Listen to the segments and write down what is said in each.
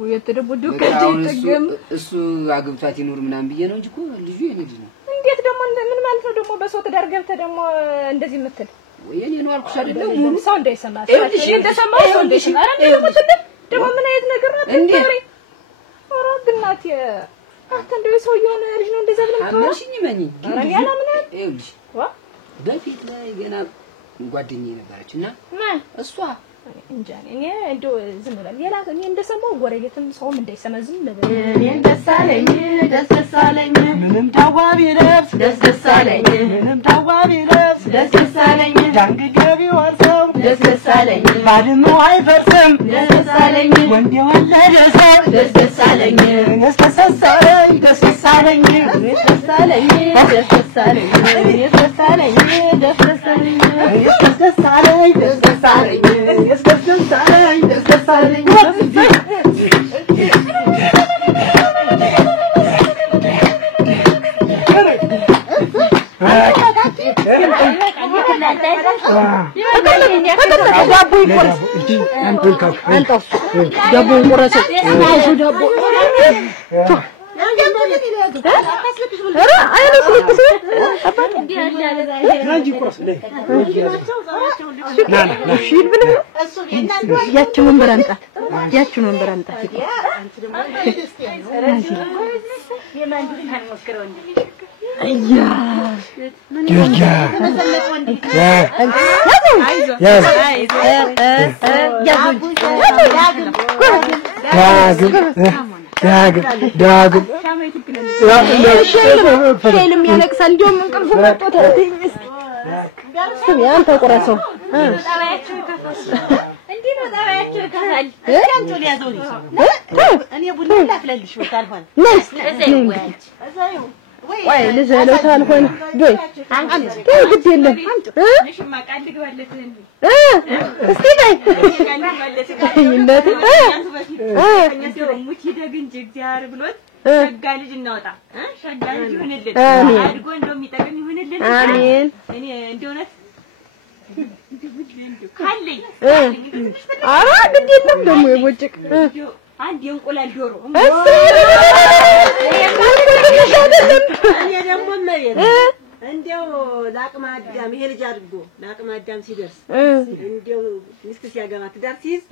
ወይተደቦ ዱከጂ ተገም እሱ አግብቷት ይኖር ምናምን ብዬ ነው እንጂ እኮ ልጁ የኔ ልጅ ነው እንዴት ደግሞ ምን ማለት ነው ደግሞ በሰው ትዳር ገብተህ ደግሞ እንደዚህ የምትል ወየኔ ነው አልኩሽ አይደለም ሙሉ ሰው እንዳይሰማ እንደሰማው ሰው እንዳይሰማ ደግሞ ምን አይነት ነገር ነው እንዴ ኧረ ግናት አንተ እንደው ሰው የሆነ ልጅ ነው እንደዛ ብለህ አማሽኝ ማኝ ኧረ ያላ ምን ይኸውልሽ በፊት ላይ ገና ጓደኛዬ ነበረችና ማን እሷ እንጃ እኔ እንደው ዝም ብለን የላ እኔ እንደሰማው ጎረቤትም ሰውም እንዳይሰማ ዝም ብለን እኔን ደስ አለኝ ምንም ታዋቢ ለብስ ደስ አለኝ ምንም ታዋቢ ለብስ ደስ አለኝ ዳንግገቢ ወርሰው ደስ አለኝ ባድመው አይፈርስም ደስ አለኝ ወንድ የወለደ ሰው ደስ አለኝ ደስ አለኝ ደስ አለኝ ደስ አለኝ ደስ አለኝ ደስ አለኝ ደስ አለኝ ደስ አለኝ ደስ አለኝ ያችን ወንበር አምጣት ዳግም ሸይልም ያለቅሳል እንደውም እንቅልፍ መጥቶት አንተ ቆራሰው እንዴ ነው ጣባያቸው ከፋል አንተ ሊያዘው እኔ ቡና ላፍለልሽ ወጣልሆነ ወይ ለዘለው ታልሆነ ዶይ አንቺ ግድ የለም እሺማ ቃል ልግባለት እስቲ በይ እንደት ሙት ይደግ እንጂ እግዚአብሔር ብሎት ሸጋ ልጅ እናወጣ ሸጋ ልጅ ይሁንልን አድጎ እንደሚጠቅም ይሁንልን አሜን እኔ እንደውነት ካለኝ አራ ግድ የለም ደግሞ የቦጭቅ አንድ የእንቁላል ዶሮ እኔ ደግሞ መሬት እንደው ላቅማ አዳም ይሄ ልጅ አድርጎ ላቅማ አዳም ሲደርስ እንደው ሚስት ሲያገባ ትዳር ሲይዝ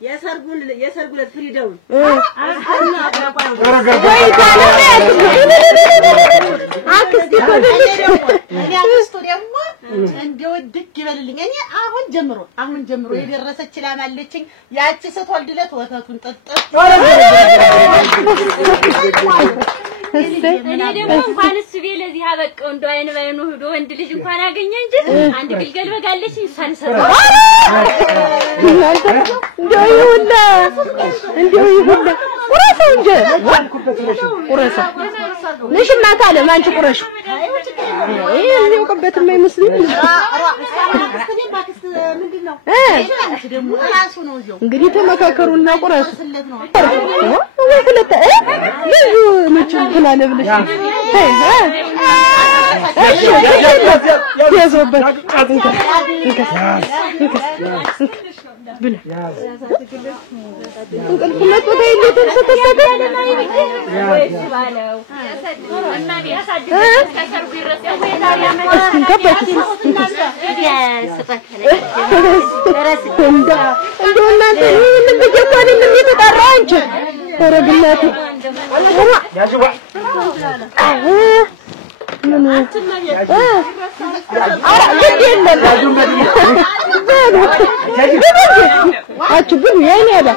የሰርጉ ለት ፍሪደውን አስና አባባን ወይ አክስቲ ኮደልሽ እኔ አክስቱ ደግሞ እንደው ድግ ይበልልኝ እኔ አሁን ጀምሮ የደረሰች ላማለችኝ ያቺ ስትወልድለት ወተቱን ጠጥጥ እኔ ደግሞ እንኳን እሱ ለዚህ አበቀው እንደው አይን ባይኑ ሄዶ ወንድ ልጅ እንኳን አገኘ እንጂ አንድ ግልገል በጋለችኝ ሳንሰራ እንደው ይሁላ ቁረሰው እንጂ ቁረሰው ልሽማ ታለ ማንቺ ቁረሽ ይሄ ቆበት የማይመስልኝ ምንድነው ደግሞ ራሱ ነው እዚው እንግዲህ ተመካከሩና ቁረሱ ወይ ሁለት ልዩ ምቹ ብላለ ብለሽ ያዘውበት ብለ እንቅልፍ መጥቶ ይልተን ተከሰተ ወይስ ባለው እና ያሳድግ ተሰርጉ ይረሳው ወይ ታዲያ እንደው እናንተ ምን በጀቷን ምን የተጣራ አንቺ ተረግናት ያጅባ ምን አችግሩ የኔ ያባ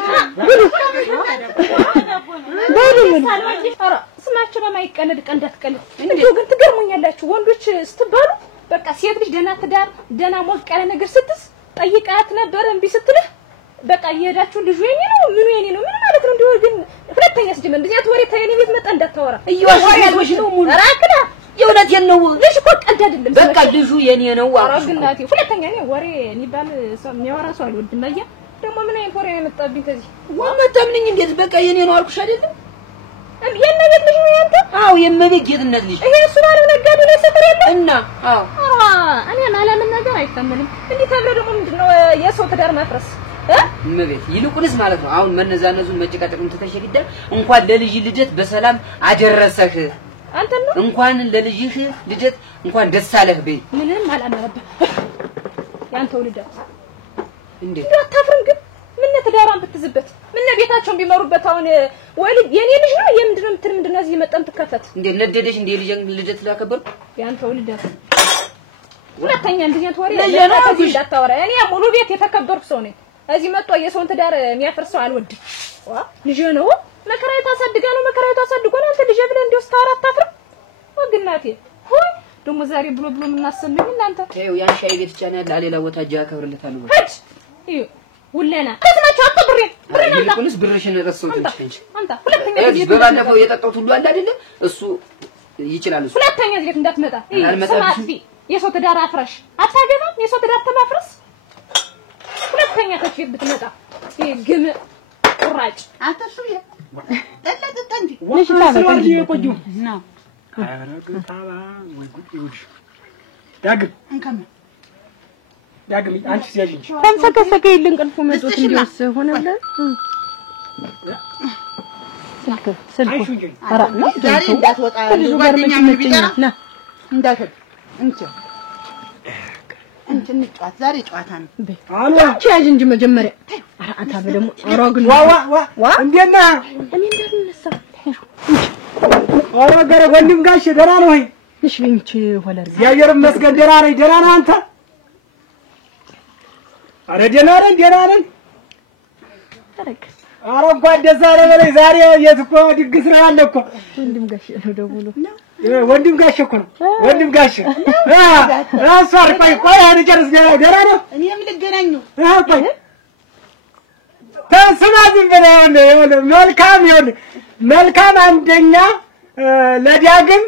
ስማችሁ በማይቀለድ ቀን እንዳትቀልድ እንደው ግን ትገርሙኛላችሁ ወንዶች ስትባሉ በቃ ሴት ልጅ ደና ትዳር ደና ሞት ቀለ ነገር ስትስ ጠይቃት ነበር እንቢ ስትልህ በቃ እየሄዳችሁ ልጁ የኔ ነው ምኑ የኔ ነው ምን ማለት ነው እንደው ግን ሁለተኛ ስጀመር እንደዚህ አትወሬ ታየኔ ቤት መጣ እንዳታወራ እየዋሽ ነው ሙሉ ራክዳ የእውነቴን ነው ልጅ እኮ ቀልድ አይደለም በቃ ልጁ የኔ ነው አራግናቲ ሁለተኛ እኔ ወሬ የሚባል ሰው የሚያወራ ሰው አልወድም አያ ደግሞ ምን አይነት ወሬ የመጣብኝ ከዚህ ወመጣምኝ እንዴት በቃ የኔ ነው አልኩሽ አይደለም የመቤት ልጅ ነው ያንተ አዎ የመቤት ጌትነት ልጅ ይሄ እሱ ባለ ነጋዴ ነው ሰፈር እና አዎ እኔ ማለምን ነገር አይተምንም እንዴ ተብለ ደግሞ ምንድነው የሰው ትዳር ማፍረስ እመቤት ይልቁንስ ማለት ነው አሁን መነዛነዙን መጨቃጨቁን ተተሸግደ እንኳን ለልጅ ልደት በሰላም አደረሰህ አንተ ነው እንኳን ለልጅህ ልደት እንኳን ደስ አለህ በይ ምንም አላመረበ ያንተው ልደት እንዴ አታፍርም ግን ምን ተዳራን ብትዝበት ምን ቤታቸውን ቢመሩበት አሁን ወልድ የኔ ልጅ ነው ምንድነው እዚህ መጣን ተከፈተ እንዴ ነደደሽ እንዴ ልደት ላከበርኩ ያንተው ልደት ሁለተኛ እንደኛ ተወሪ ለዚህ እንዳታወራ እኔ ሙሉ ቤት የተከበርኩ ሰው ነኝ እዚህ መጥቶ የሰውን ትዳር የሚያፈርሰው አልወድም ዋ ልጅ ነው መከራዬ ታሳድጋ ነው መከራዬ ታሳድጎ ነው አንተ ልጅ ብለህ እንዲው ስታወራ አታፍርም ወግናቴ ሆይ ደሞ ዛሬ ብሎ ምናሰምኝ እናንተ ይኸው ያን ሻይ ቤት ጫና ያለ አሌላ ቦታ ጃ ከብርልታለሁ ሂድ እዩ ወለና ከተማቹ አጥብሬ ብሬና ይልቁንስ ብርሽን ረስቶት እንጂ አንተ ሁለተኛ ጊዜ በባለፈው የጠጣሁት ሁሉ አለ አይደለ እሱ ይችላል እሱ ሁለተኛ ጊዜ እንዳትመጣ ስማጥፊ የሰው ትዳር አፍራሽ አታገባም የሰው ትዳር ተማፍረስ ሁለተኛ ከፊት ብትመጣ ግም ቁራጭ አተሱ ተለጥጥ እንጂ ልጅ ታበቀኝ ቆዩ ነው አረጋታባ ወይ ጉድ ዳግም እንከም ዳግም አንቺ ሲያጅ እንጂ ተንሰከሰከ ይልንቅልፉ መጥቶት እንዲወስ ሆነ ብለን ስልክ አራ ነው ዛሬ እንዳትወጣ ጓደኛ ምን ቢጠራ ና እንዳትወጣ እንትን ጨዋታ ዛሬ ጨዋታ ነው አሎ አንቺ ያዥ እንጂ መጀመሪያ አራ አታበ ደግሞ አሮግን ዋ እንዴና እኔ እንዳልነሳ አረጋረ ወንድም ጋሽ ደህና ነው ወይ እሺ እንቺ ወለር እግዚአብሔር ይመስገን ደህና ነኝ ደህና ነህ አንተ አረ ደህና ነኝ አረግ አረ እንኳን ደስ አለህ በለኝ ዛሬ የት እኮ ድግስ ነው ያለ እኮ ወንድም ጋሽ ነው ደውሎ ወንድም ጋሽ እኮ ነው ወንድም ጋሽ አሳር ቆይ አረ ጨርስ ደህና ነው እኔም ልገናኙ ቆይ ተስማዝም ብለህ መልካም አንደኛ ለዳግም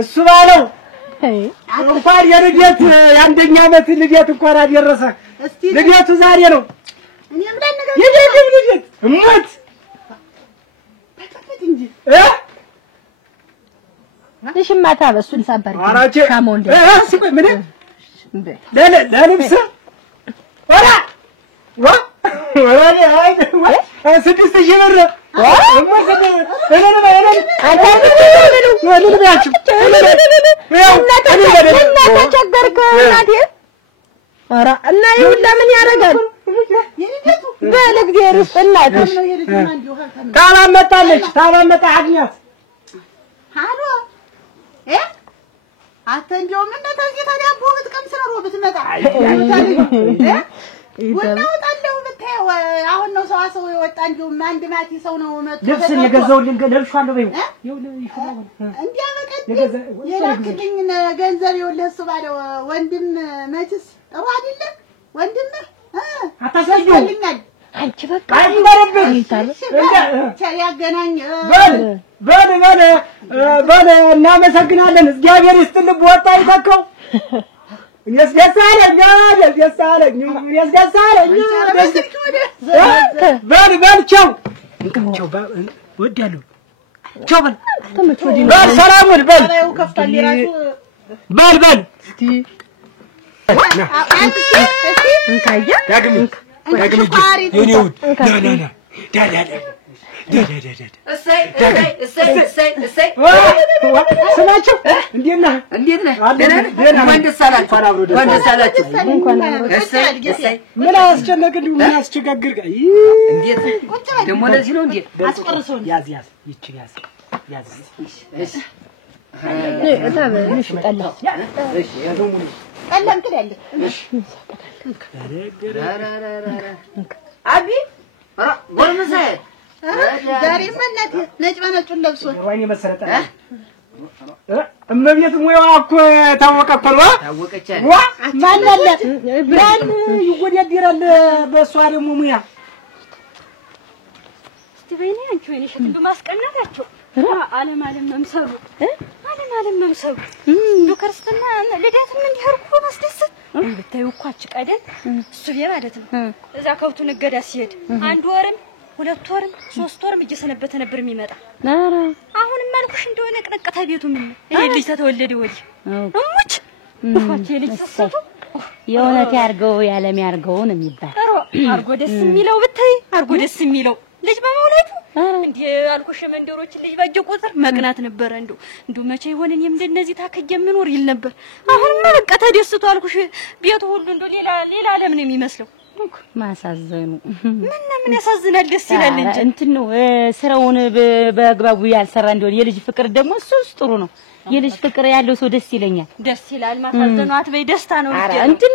እሱ ባለው እንኳን የልደት የአንደኛ ዓመት ልደት እንኳን አደረሰ ልደቱ ዛሬ ነው እኔም ለነገር የዳግም ልደት እሞት ተከፈት እንጂ እሽማታ በሱን ሳባር ካሞንደ ሲቆይ ምን ለልብስ ወራ አይ 6000 ብር እና ይሁላ ምን ያደርጋል በለግዴር እናትሽ ታባመጣለች አግኛት ሃሎ አተ እንደው ምን ተዚህ ታዲያ ቦብት ቀምስ ነው ብትመጣ ወጣው ብታየው አሁን ነው ሰው የወጣ እንደው አንድ ማቲ ሰው ነው መጥቶ ልብስን የገዛውልን ለብሻለሁ በይው እንዲያበቀኝ የላክልኝ ገንዘብ ይወለስ ባለው ወንድም መችስ ጥሩ አይደለም ወንድም አታሳዩልኛል አንቺ በቃ አይባረብህ ያገናኝ በል እናመሰግናለን እግዚአብሔር ይስጥልህ ወጣ ይተካው ያስገሳለኝ በል ቻው ወዲያለሁ ቻው በል ሰላም ሁን በል ከፍታል ራሱ በል እስቲ እንካያ ዳግም የኔው ዳዳ እሰይ ስማቸው እንዴት ነህ እንኳን ደስ አላችሁ እሰይ ምን አስጨነቅ እንዴ ምን አስቸጋግር እንዴት ደሞ ለዚህ ነው እንዴ አስቀርሰው ያዝ ይቺ ያዝ እሺ እታበልሽ ጠላ እሺ ያዘሙ ቀለም ትላለ አቢ ጎርምሳ ዛሬ ማናት ነጭ በነጩን ለብሶ ወይኔ መሰረተ እመቤት ሙያዋ እኮ ታወቀ ነው ታወቀች ዋ ማን አለ ማን ይወደድራል በሷ ደግሞ ሙያ እስቲ በእኔ አንቺ ወይኔ ሽት በማስቀናታቸው ዓለም መምሰሉ ዱከርስትና ልደትም እንዲያርኩ ማስደሰት ብታዩ እኮ አጭቀደን እሱ ማለት ነው እዛ ከብቱ ንገዳ ሲሄድ አንድ ወርም 2 ወርም 3 ወርም እየሰነበተ ነበር የሚመጣ አሁንም ማልኩሽ እንደሆነ ቅንቀታ ቤቱ ምን ይሄ ልጅ ተተወለደ ወዲህ እሙች እፋቼ ልጅ ተሰጡ የእውነት ያርገው ያለም ያርገው ነው የሚባል አርጎ ደስ የሚለው ብታይ አርጎ ደስ የሚለው ልጅ በመውለዱ እንዴ አልኩሽ መንደሮች ልጅ ባጀ ቁጥር መቅናት ነበር እንዱ መቼ ይሆን እኔም እንደነዚህ ታከየ ምኖር ይል ነበር አሁንማ በቃ ተደስቶ አልኩሽ ቤቱ ሁሉ እንዶ ሌላ ዓለም ነው የሚመስለው ማሳዘኑ ምን ያሳዝናል ደስ ይላል እንጂ እንትን ነው ስራውን በአግባቡ ያልሰራ እንደሆነ የልጅ ፍቅር ደግሞ እሱስ ጥሩ ነው የልጅ ፍቅር ያለው ሰው ደስ ይለኛል ደስ ይላል ማሳዘኑ አትበይ ደስታ ነው እንጂ እንትን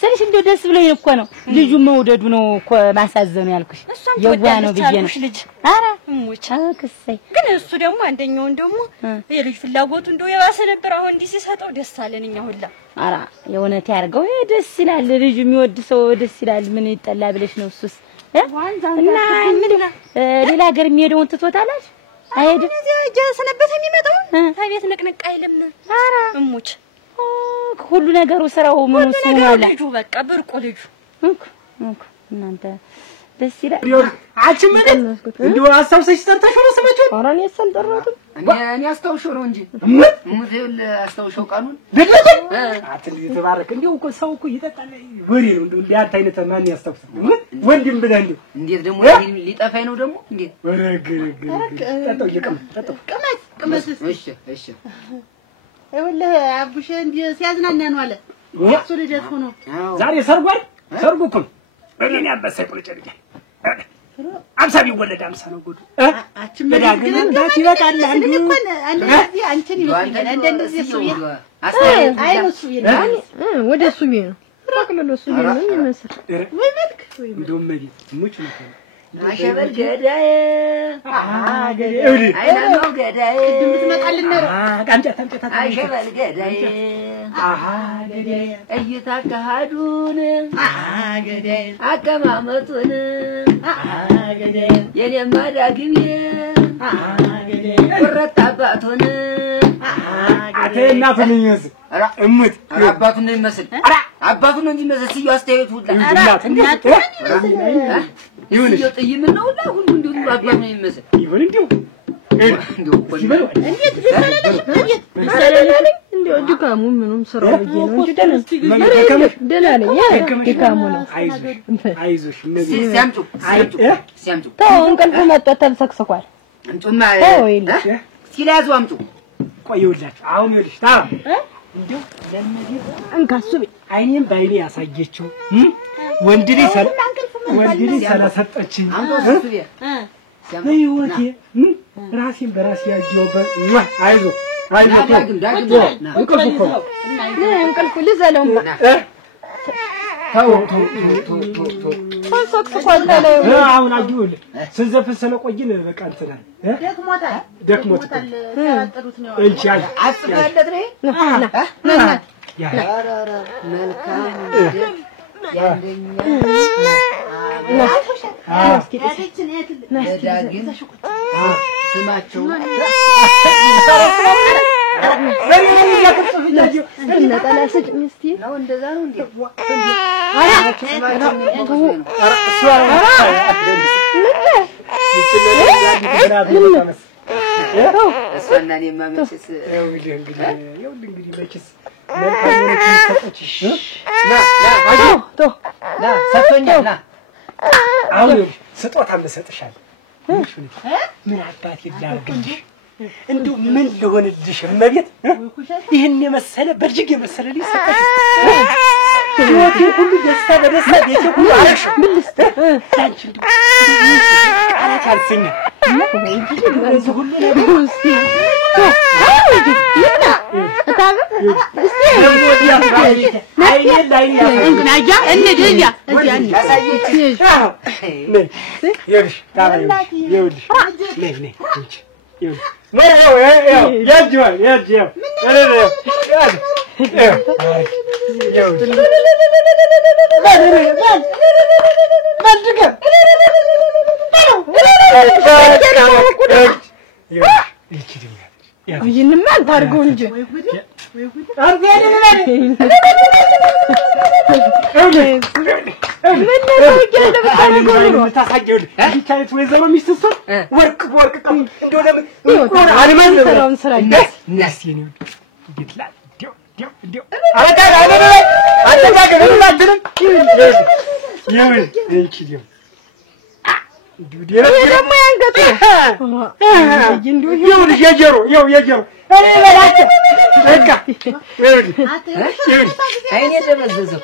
ስለሽ እንደው ደስ ብሎኝ እኮ ነው ልጁ መውደዱ ነው እኮ ማሳዘኑ ያልኩሽ የዋ ነው ብዬ ነው አረ እሙች ከሰይ ግን እሱ ደግሞ አንደኛውን ደግሞ የልጅ ፍላጎቱ እንደው የባሰ ነበር አሁን እንዲህ ሲሰጠው ደስ አለንኛ ሁላ አራ የእውነት ያርገው ደስ ይላል ልጁ የሚወድ ሰው ደስ ይላል ምን ይጠላ ብለሽ ነው እሱስ እና ምን ሌላ ሀገር የሚሄደውን ትቶታላሽ አይሄድም እዚያ ጀሰነበት የሚመጣው ታቤት ንቅንቅ አይልም አራ እሙች ሁሉ ነገሩ ስራው ምን እሱ ነው ልጁ በቃ ብርቁ ልጁ እናንተ ደስ ይላል አንቺ ምን እንዴው አስተውሰሽ ሰርተሽው ነው ስመቹ ኧረ እኔ ሰልጠራሁትም እኔ አስተውሽው ነው እንጂ ሙዚል አስተውሽው ቃኑን ልጅ አትልይ ተባረክ እንዴው እኮ ሰው እኮ ይጠጣል ወሬ ነው እንደው እንዲያት አይነት ማን ያስተውስ ወንድም ብለህ እንዴት ደግሞ ሊጠፋኝ ነው ደግሞ እንዴት ወረግረግ ጠጣው ጠጣው ቅመስ እሺ ይኸውልህ አቡሽ እንዴ ሲያዝናና ነው አለ እሱ ልደት ሆኖ ዛሬ ሰርጓል ሰርጉ እኮ እኔ ያበሰይ ቁልጭልኝ አምሳ ቢወለድ አምሳ ነው ጉዱ አችመዳግን እንዳት ይበቃል አንዱ እንደዚህ አንቺን ይወጣል እንደዚህ እሱ አይ እሱ ይላል ወደ እሱ ነው ተቀለለ እሱ ነው የሚመስል ወይ መልክ ወይ እንደውም መዲት ሙጭ ነው አሸበል ገዳዬ ገዳዬ አይናው ገዳዬ ቅድም ትመጣልን ነው አንጨታ አሸበል ገዳዬ ገዳዬ እየታካሃዱን ገዳዬ አቀማመጡን ገዳዬ የኔማ ዳግሜ ገዳዬ ወረታ አባቱን አተ እናቱን ይመስል እሙት አባቱን ነው የሚመስል አባቱን ነው የሚመስል ሲዩ አስተያየቱ ሁላ እናቱ ይሁን ጥይም ነው ሁላ ሁሉ እንዲሁ አባቱ ነው የሚመስል ይሁን እንዲሁ እንዴት እንዴ ድካሙ ምንም ስራው ልጅ ነው እንጂ ደህና ነኝ ድካሙ ነው አይዞሽ ሲያምጡ ታው እንቅልፍ መጥቶ ተልሰክስኳል እንጡማ ሲላዙ አምጡ ቆይውላችሁ አሁን ይልሽ ታ እንዴው ለነዚህ እንካሱ አይኔም ባይኔ ያሳየችው ወንድ ልጅ ሰላሰጠችኝ ህይወቴ ራሴን በራሴ ያየሁበት አይዞ እንቅልፍ ልዘለው አሁን አጅውል ስንዘፍን ስለቆይን በቃ እንትናል ደክሞታል ያጠሩት ነው እንቺ አጽፋለት ነው መልካም ያንደኛ ስማቸው ነጠላሰጭ ሚስቲ ነው እንደዛ ነው እንዴ እሷና እኔማ መቼስ እንግዲህ መቼስ ሰጥቶኛል አሁን ስጦታ ልሰጥሻለሁ ምን አባቴ ላድርግልሽ እንደው ምን ልሆንልሽ እመቤት ይሄን የመሰለ በእጅግ የመሰለ ልጅ ሰጠሽ ህይወቴ ሁሉ ደስታ በደስታ ቤቴ ሁሉ አረግሽ ምን ልስጥ አንቺ እንደው ቃላት ያልሰኛል እዚህ ሁሉ ነገር እስቲ ይሄንማ አታርገው እንጂ ወይዘሮ ሚስት ወርቅ በወርቅ እንደው ለምን አልማዝ ነው ስራ እንዴው አጠቃቀም እንላለን ይሁን እንቺ ነው ደግሞ ያንገት ይሁን የጀሮ እኔ በላተ በቃ አይኔ ተመዘዘው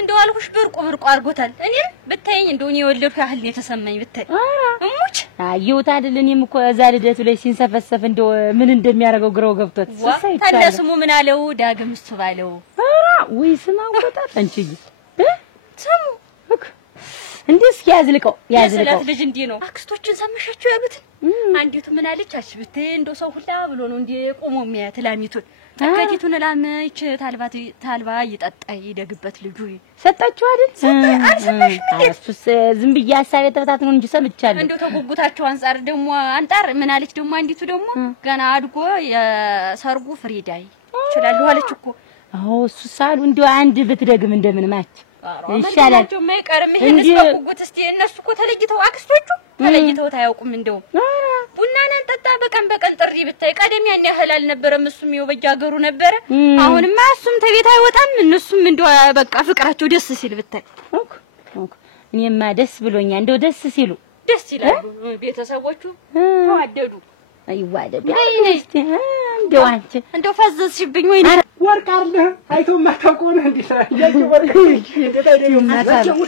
እንደው አልኩሽ ብርቁ አድርጎታል። እኔም ብታይኝ እንደው እኔ የወለድኩ ያህል የተሰማኝ ብታይ እሙች አየሁት አይደል? እኔም እኮ እዛ ልደቱ ላይ ሲንሰፈሰፍ እንደው ምን እንደሚያደርገው ግረው ገብቶት ታዲያ ስሙ ምን አለው? ዳግም እሱ ባለው ወይ ስማ ወጣት አንቺ ስሙ እንዴስ ያዝልቀው ስላት ልጅ እንዴ ነው አክስቶችን ሰምሻቸው ያሉት? አንዲቱ ምን አለች አሽብቴ እንደው ሰው ሁላ ብሎ ነው እንዴ ቆሞ የሚያት ላሚቱን ተከጂቱን ላምች ታልባ ይጠጣ ይደግበት ልጁ ሰጣችሁ አይደል? እሱስ ዝም ብዬ ሐሳብ የተፈታት ነው እንጂ ሰምቻለሁ። እንደው ተጉጉታቸው አንፃር ደግሞ አንጣር ምን አለች ደግሞ አንዲቱ ደግሞ ገና አድጎ የሰርጉ ፍሪዳይ ይችላል አለች እኮ። አዎ እሱስ አሉ እንደው አንድ ብትደግም እንደምን ማች ይሻላል ማይቀርም ይሄን እስከጉጉት እስቲ እነሱ እኮ ተለይተው አክስቶቹ ተለይተው ታያውቁም። እንደው ቡናን አንጠጣ በቀን ጥሪ ብታይ ቀደም ያን ያህል አልነበረም። እሱም ይው በጃገሩ ነበረ። አሁንማ እሱም ተቤት አይወጣም። እነሱም እንደው በቃ ፍቅራቸው ደስ ሲል ብታይ እኔማ ደስ ብሎኛል። እንደው ደስ ሲሉ ደስ ይላሉ ቤተሰቦቹ ተዋደዱ አይዋደዱ አይነስቲ እንደው አንቺ እንደው ፈዘዝሽብኝ ወይ ወርቅ አለ አይቶ ማታውቀው ነው እንዴ? ያቺ ወርቅ እንደታደዩ ማታውቀው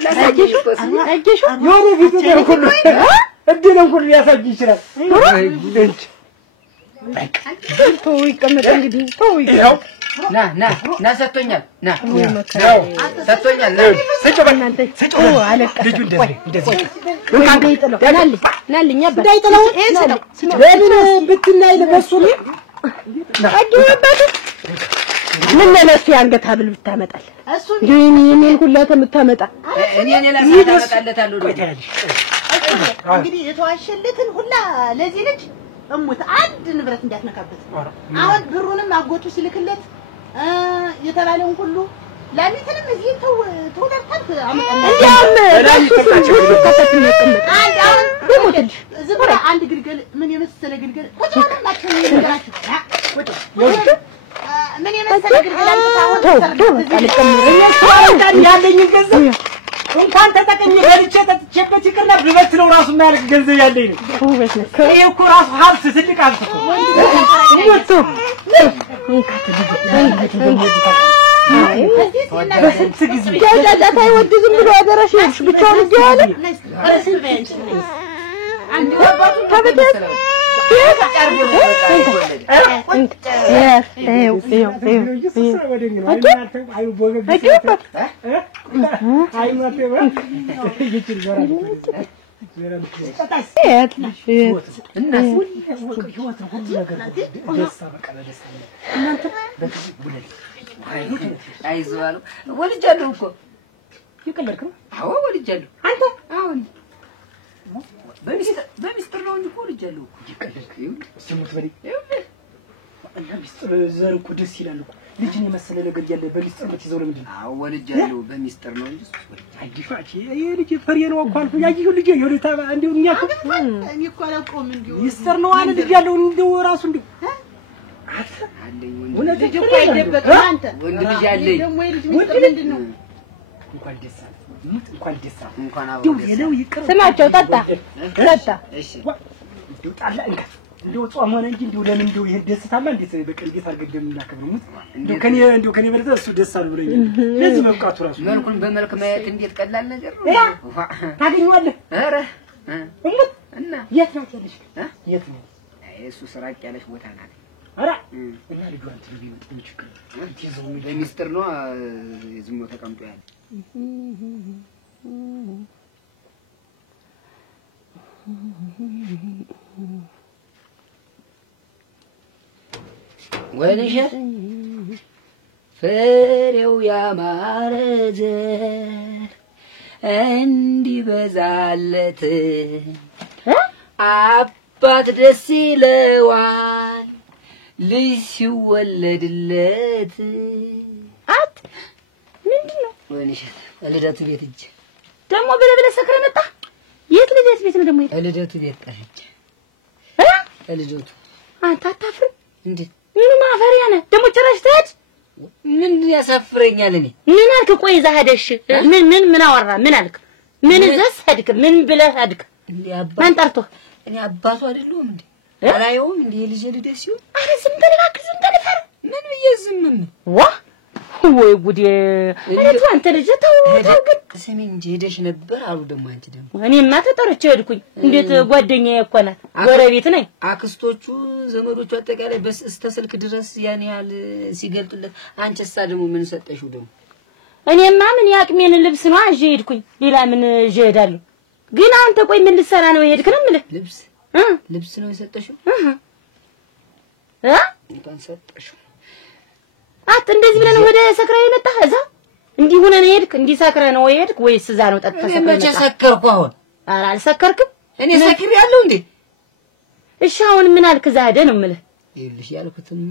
አጀሹ የሆነ ቪዲዮ ሁሉ እድልን ሁሉ ያሳጅ ይችላል። እንዴ ተው ይቀመጥ እንግዲህ ተው ይቀመጥ። ና ሰጥቶኛል ና ሰጥቶኛል ና ስጮ በእናንተ ስጮ አለ ልጁ እንደዚህ እንካን ይጥለው ናልኛ ባይጥለው ለምን ብትናይ ለበሱ ነው አዲበት ምን ለነሱ ያንገት ሀብል ብታመጣል እሱ ግን ሁላ ተምታመጣ እኔ ላሳመጣለታለሁ እንግዲህ የተዋሸለትን ሁላ ለዚህ ልጅ እሙት አንድ ንብረት እንዳትነካበት። አሁን ብሩንም አጎቱ ሲልክለት የተባለውን ሁሉ ላሚትንም እዚህ ተውለርታል አንድ ግልገል ምን የመሰለ ግልገል ምን የመሰለ ግልገል ያለኝ ገንዘብ እንኳን ተጠቅሜ ገልጬ ተጥቼበት ይቅርና ብበት ነው ራሱ ማያልቅ ገንዘብ ያለኝ ነው። ይሄ እኮ ራሱ ሀብት ትልቅ ሀብት ነው። ወጥቶ በስንት ጊዜ ጃጃታ ይወድ ዝም ብሎ አደረሽ ብቻውን ይያለ አንድ ወባቱ ተበደስ አይዞህ ወልጃለሁ እኮ ይቀልልክ ነው። አዎ ወልጃለሁ። አንተ አሁን በሚስጥር ነው እንጂ እኮ ወልጃለሁ እኮ ይቀልልክ ስሙት በል እና ሚስጥር ዘር እኮ ደስ ይላል እኮ ልጅን የመሰለ ነገር ያለ በሚስጥር ምትይዘው ለምንድን ነው? አዎ ወልጃለሁ በሚስጥር ነው እንጂ አይዲፋች ይሄ ልጅ ፈሪ ነው እኮ አልኩ። ያየው ልጅ የሆነ እንደው እኛ እኮ አላውቀውም እንዴው ሚስጥር ነው አለ ልጅ ያለው እንደው ራሱ እንደው አለኝ ወንድ ልጅ እኮ አይደበቅም። አንተ ወንድ ልጅ አለኝ ደግሞ ልጅ ሚስጥር ምንድን ነው? እንኳን ደስ አለ እንኳን ደስ አለ እንኳን አብሮ የለው ይቅር ስማቸው ጠጣ እሺ እንደው ጣላ እንደው ጾም ሆነ እንጂ እንደው ለምን እንደው ይሄን ደስታማ እንዴት በቅርቢት አልገደም እናከብረው እንደው ከኔ በለጠ እሱ ደስ አለ ብለኝ ለዚህ መብቃቱ ራሱ መልኩን በመልክ ማየት እንዴት ቀላል ነገር ነው። ታገኘዋለህ። ኧረ እና የት ናት ያለሽ? የት ነው? እሱ ስራቅ ያለሽ ቦታ ናት። ኧረ እና ልጁ አንተ ቢመጣ ምን ችግር ነው? በሚስጥር ነው ዝም ብሎ ተቀምጦ ያለ ወንሽ ፍሬው ያማረ ዘር እንዲበዛለት አባት ደስ ይለዋል ልጅ ሲወለድለት አት ምንድነው? ወንሽ ልደቱ ቤት እጅ ደግሞ ብለህ ሰክረ መጣ። የት ልደት ቤት ነው ደግሞ? ልደቱ ቤት ቀረች ልደቱ አንተ አታፍርም እንዴ? ምን ማፈሪያ ነህ ደግሞ ጭራሽ ትሄድ ምን ያሳፍረኛል? እኔ ምን አልክ? ቆይ እዛ ሄደሽ ምን አወራ? ምን አልክ? ምን እዛስ ሄድክ? ምን ብለህ ሄድክ? ማን ጠርቶ? እኔ አባቱ አይደለሁም እንዴ? አላየውም እንዴ ልጄ ልደት ሲሆን? አረ ዝም በል እባክህ፣ ዝም በል ፈር። ምን ብዬ ዝም ምን? ዋ ወይ ጉዴ! እኔ አንተ ልጅ ተው ግን ስሚ እንጂ ሄደሽ ነበር አሉ። ደግሞ አንቺ ደግሞ እኔማ ተጠርቼ ሄድኩኝ። እንዴት ጓደኛዬ እኮ ናት፣ ጎረቤት ነኝ። አክስቶቹ ዘመዶቹ አጠቃላይ እስከ ስልክ ድረስ ያን ያህል ሲገልጡለት፣ አንቺሳ ደግሞ ምን ሰጠሽው? ደግሞ እኔማ ምን ያቅሜን ልብስ ነው አዤ ሄድኩኝ። ሌላ ምን ይዤ እሄዳለሁ? ግን አንተ ቆይ ምን ልትሰራ ነው የሄድክ ነው የምልህ? ልብስ ነው የሰጠሽው? እንኳን ሰጠሽው። እንደዚህ ብለህ ነው ወደ ሰክራ የመጣህ? እዛ እንዲህ ሆነ ነው የሄድክ? እንዲህ ሰክራ ነው የሄድክ ወይስ እዛ ነው ጠጥተህ ሰክራ? መቼ ሰከርኩ? አሁን ኧረ አልሰከርክም። እኔ ሰክሬያለሁ እንዴ? እሺ አሁን ምን አልክ? እዛ ሄደህ ነው የምልህ? ይልሽ ያልኩትማ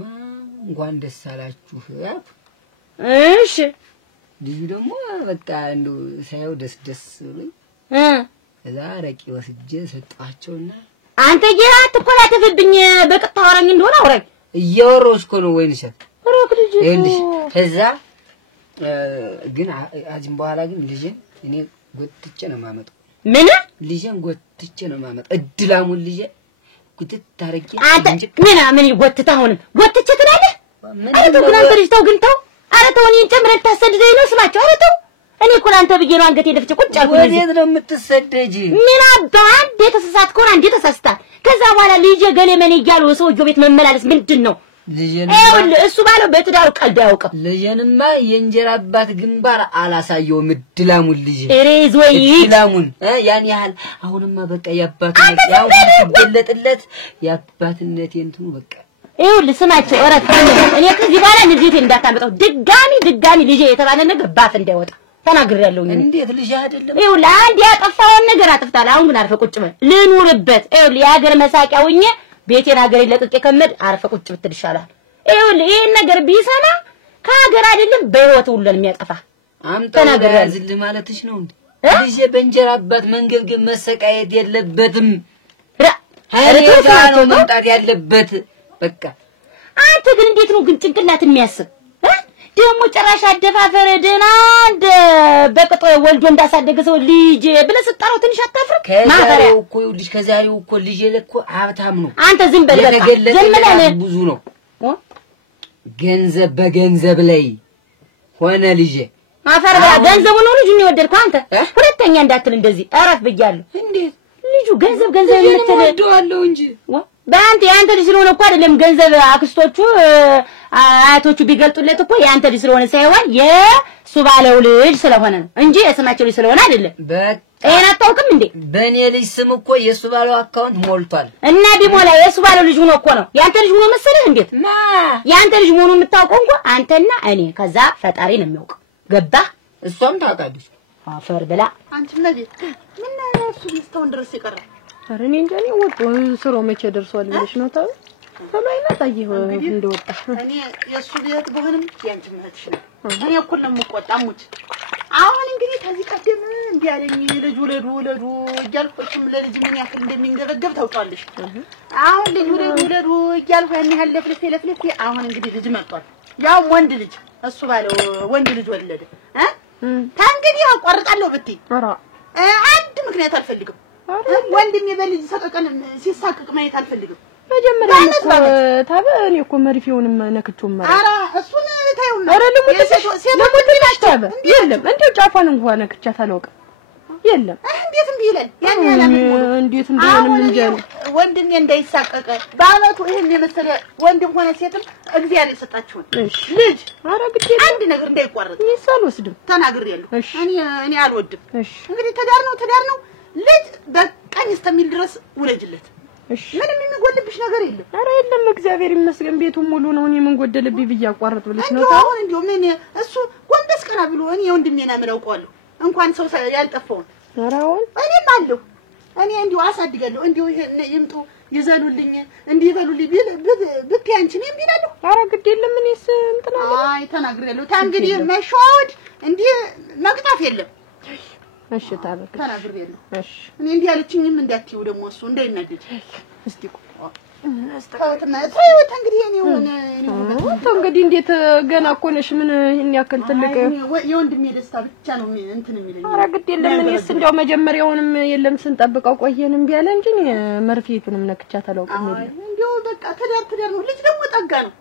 እንኳን ደስ አላችሁ ያልኩ። እሺ ልዩ ደግሞ በቃ እንደው ሳይው ደስ ብሎኝ እዛ አረቄ ወስጄ ሰጣቸውና አንተ ጌራ አትቆላተፍብኝ። በቀጥታ አወራኝ እንደሆነ አውራኝ። እያወራሁሽ እኮ ነው ወይንሽ ሮክ ልጅ ይልሽ እዛ ግን አጅም በኋላ ግን ልጅን እኔ ጎትቼ ነው የማመጣው። ምን ልጅን ጎትቼ ነው የማመጣው? እድላሙን ልጅ ጉትት ታረቂ አንተ ምን ይጎትታ? አሁንም ጎትቼ ትላለህ? አረ ተው ግን አንተ ልጅ ተው ግን ተው። አረ ተው እኔን ጨምረህ ታሰድደኝ ነው ስማቸው። አረ ተው እኔ እኮ አንተ ብዬ ነው አንገቴ ደፍቼ ቁጭ አልኩኝ። ወዴት ነው የምትሰደጂ? ምን አባ አንዴ ተሳሳት ከሆነ አንዴ ተሳስታ ከዛ በኋላ ልጅ ገሌመኔ እያሉ ሰውየው ቤት መመላለስ ምንድነው? እሱ ባለው በትዳሩ ቀልድ አያውቅም። ልጅንማ የእንጀራ አባት ግንባር አላሳየውም። እድላሙን ልጅ እሬዝ ወይ እድላሙን ያን ያህል አሁንማ በቃ ያባትነት ያው ገለጥለት ያባትነት እንትኑ በቃ ይኸውልህ ስማቸው እረፍ። እኔ ከዚህ በኋላ ልጅቴ እንዳታመጣው ድጋሚ ልጅ የተባለ ነገር ባፍ እንዳይወጣ ተናግሬያለሁ። እንዴት ልጅ አይደለም? ይኸውልህ አንድ ያጠፋውን ነገር አጥፍታል። አሁን ግን አርፈህ ቁጭ በል ልኑርበት። ይኸውልህ የሀገር መሳቂያ ሁኜ ቤቴን ሀገር ለቅቄ ከመድ አርፈህ ቁጭ ብትል ይሻላል። ይኸውልህ ይሄን ነገር ቢሰማ ከሀገር አይደለም በህይወት ሁሉ የሚያጠፋ ተናግሬያለሁ ማለትሽ ነው እንዴ? ልጅ በእንጀራ አባት መንገብገብ መሰቃየት የለበትም። ሀይሬታ ነው መምጣት ያለበት። በቃ አንተ ግን እንዴት ነው ግን ጭንቅላት የሚያስብ ደግሞ ጭራሽ አደፋፈረ ደህና እንደ በቅጦ ወልዶ እንዳሳደገ ሰው ልጅ ብለህ ስጠራው ትንሽ አታፍርም? ከዛሬው እኮ ይኸውልሽ ከዛሬው እኮ ልጅ ለኮ ሀብታም ነው። አንተ ዝም በል በቃ ዝም በል። ብዙ ነው ገንዘብ በገንዘብ ላይ ሆነ ልጅ አፈር በላ ገንዘቡ ነው ልጁን የወደድከው አንተ። ሁለተኛ እንዳትል እንደዚህ እረፍ ብያለሁ። እንዴት ልጁ ገንዘብ የምትል ወደዋለሁ እንጂ በአንተ ያንተ ልጅ ስለሆነ እኮ አይደለም ገንዘብ አክስቶቹ አያቶቹ ቢገልጡለት እኮ ያንተ ልጅ ስለሆነ ሳይሆን የሱ ባለው ልጅ ስለሆነ ነው እንጂ የስማቸው ልጅ ስለሆነ አይደለም። ይሄን አታውቅም እንዴ? በእኔ ልጅ ስም እኮ የሱ ባለው አካውንት ሞልቷል። እና ቢሞላ የሱ ባለው ልጅ ሆኖ እኮ ነው ያንተ ልጅ ሆኖ መሰለህ? እንዴት ያንተ ልጅ ሆኖ የምታውቀው እንኳን አንተና እኔ ከዛ ፈጣሪ ነው የሚያውቀው። ገባህ? እሷም ታውቃለች። አፈር ብላ አንቺ ነቤት ምን ነው እሱ እስካሁን ድረስ ይቀር? ኧረ እኔ እንጃ ነው ወጡ ስራው መቼ ደርሷል ብለሽ ነው ታው ሰማይ መጣየው እንደወጣ እኔ የሱ ቤት በሆነም ያንቺ እህትሽ ነው። እኔ እኮ ነው የምቆጣሙት። አሁን እንግዲህ ከዚህ ቀደም እንዲያለኝ ልጅ ወለዱ እያልኩሽም ለልጅ ምን ያክል እንደሚንገበገብ ታውቃለሽ። አሁን ልጅ ወለዱ እያልኩ ያን ያህል ለፍልፌ አሁን እንግዲህ ልጅ መጥቷል። ያው ወንድ ልጅ እሱ ባለው ወንድ ልጅ ወለደ። ታንግዲህ አቋርጣለሁ ብትይ አንድ ምክንያት አልፈልግም። ወንድሜ በልጅ ሰቀቀን ሲሳቀቅ ማየት አልፈልግም። መጀመሪያ እኮ ታበኔ እኮ መርፊውንም ነክቼውም ማለት ኧረ እሱን ታዩም ኧረ ለሙትሽ ታበ የለም እንደው ጫፏን እንኳን ነክቻት አላውቅም። የለም እንዴት እንዲህ ይላል ያን ያላም እንዴት እንደሆነም እንጃ ወንድሜ እንዳይሳቀቀ በአመቱ ይሄን የመሰለ ወንድም ሆነ ሴትም እግዚአብሔር የሰጣችሁን ልጅ ኧረ ግዴ አንድ ነገር እንዳይቋረጥ ይሳል ወስድም ተናግሬያለሁ። እኔ አልወድም። እንግዲህ ትዳር ነው ልጅ በቀኝ እስከሚል ድረስ ውለጅለት። ምንም የሚጎልብሽ ነገር የለም። ኧረ የለም እግዚአብሔር ይመስገን ቤቱን ሙሉ ነው። እኔ ምን ጎደለብኝ ብዬ አቋርጥ ብለሽ ነው ታው አሁን እንደው ምን እሱ ጎንበስ ቀና ብሎ እኔ ወንድሜና ምን አውቀዋለሁ እንኳን ሰው ያልጠፋውን ኧረ አሁን እኔም አለሁ እኔ እንዲሁ አሳድጋለሁ እንዲሁ ይምጡ ይዘሉልኝ እንዲህ ይበሉልኝ ብትይ አንቺ ነኝ ቢላለሁ። ኧረ ግድ የለም እኔስ እንትና አይ ተናግሬያለሁ። ታንግዲህ መሾድ እንዲህ መቅጣፍ የለም። እሺ ታበክ ተናግሬያለሁ። እሺ እኔ እንዲህ ያለችኝም እንዳትዪው ደግሞ እሱ እንዳይናደድ እስቲ ተውት እንግዲህ እኔ እንግዲህ እንዴት ገና እኮ ነሽ ምን ይሄን ያክል ትልቅ የወንድሜ ደስታ ብቻ ነው እንትን የሚለኝ። ኧረ ግድ የለም እኔስ እንደው መጀመሪያውንም የለም ስንጠብቀው ቆየንም ቢያለ እንጂ መርፌቱንም ነክቻት አላውቅም። እንደው በቃ ትዳር ነው። ልጅ ደግሞ ጠጋ ነው።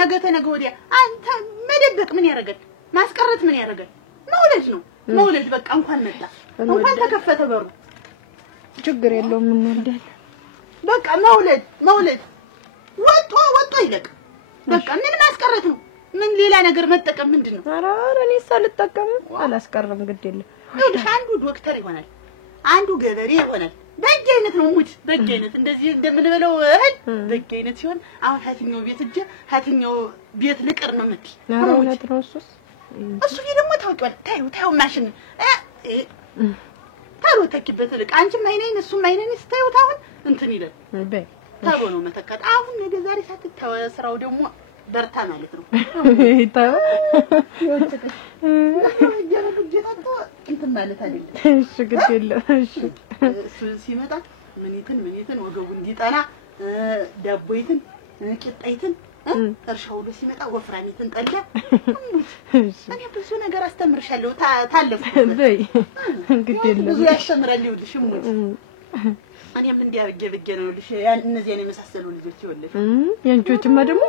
ነገ ተነገ ወዲያ አንተ መደበቅ ምን ያደርጋል? ማስቀረት ምን ያደርጋል? መውለድ በቃ እንኳን መጣ እንኳን ተከፈተ በሩ ችግር የለውም እንወልዳለን። በቃ መውለድ ወጥቶ ይለቅ። በቃ ምን ማስቀረት ነው? ምን ሌላ ነገር መጠቀም ምንድነው? ኧረ እኔስ አልጠቀምም አላስቀርም ግድ የለም። አንዱ ዶክተር ይሆናል፣ አንዱ ገበሬ ይሆናል። በየአይነት ነው ሙት በየአይነት እንደዚህ እንደምንበለው እህል በየአይነት ሲሆን አሁን ሀትኛው ቤት እጄ ሀትኛው ቤት ልቅር ነው የምትይ። ኧረ እውነት ነው እሱ ደግሞ ታውቂዋለሽ። ታዩ ማሽን ታሩ ተኪበት ልቅ አንቺም አይነኝ እሱም አይነኝ ስታዩት አሁን እንትን ይላል ታሩ ነው መተካት። አሁን ነገ ዛሬ ሳትታው ስራው ደግሞ በርታ ማለት ነው። ታዩ እንትን ማለት አይደለም። እሺ ግድ የለም። እሺ እሱ ሲመጣ ምኒትን ወገቡ እንዲጠና ዳቦይትን ቂጣይትን እርሻው ሁሉ ሲመጣ ወፍራሚትን ጠላ እኔ ብዙ ነገር አስተምርሻለሁ። ታለፍኩ በይ ግድ የለም ብዙ ያስተምራል ይኸውልሽ ሙት እኔም እንዲያርገበገ ነው ልሽ እነዚያን የመሳሰሉ ልጆች ይወለዱ ያንቾችማ ደግሞ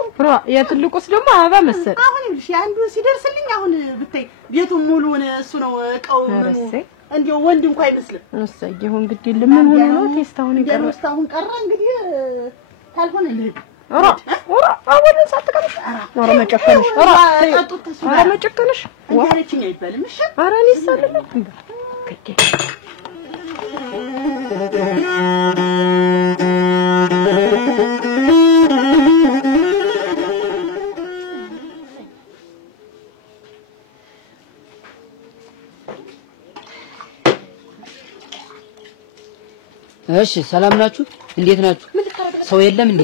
የትልቁስ ደግሞ አበባ መሰል አሁን ይኸውልሽ አንዱ ሲደርስልኝ አሁን ብታይ ቤቱን ሙሉውን እሱ ነው እቃው እንዴው ወንድ እንኳን አይመስልም። እሰየው እንግዲህ ለምን ሆነ ነው ቴስታውን ቀረ እንግዲህ ካልሆነ ልሂድ አሁን ሳትቀርሽ ኧረ መጨከንሽ ኧረ መጨከንሽ ወሬችኛ አይባልም። እሺ ኧረ እኔስ አይደለም እሺ ሰላም ናችሁ? እንዴት ናችሁ? ሰው የለም እንዴ?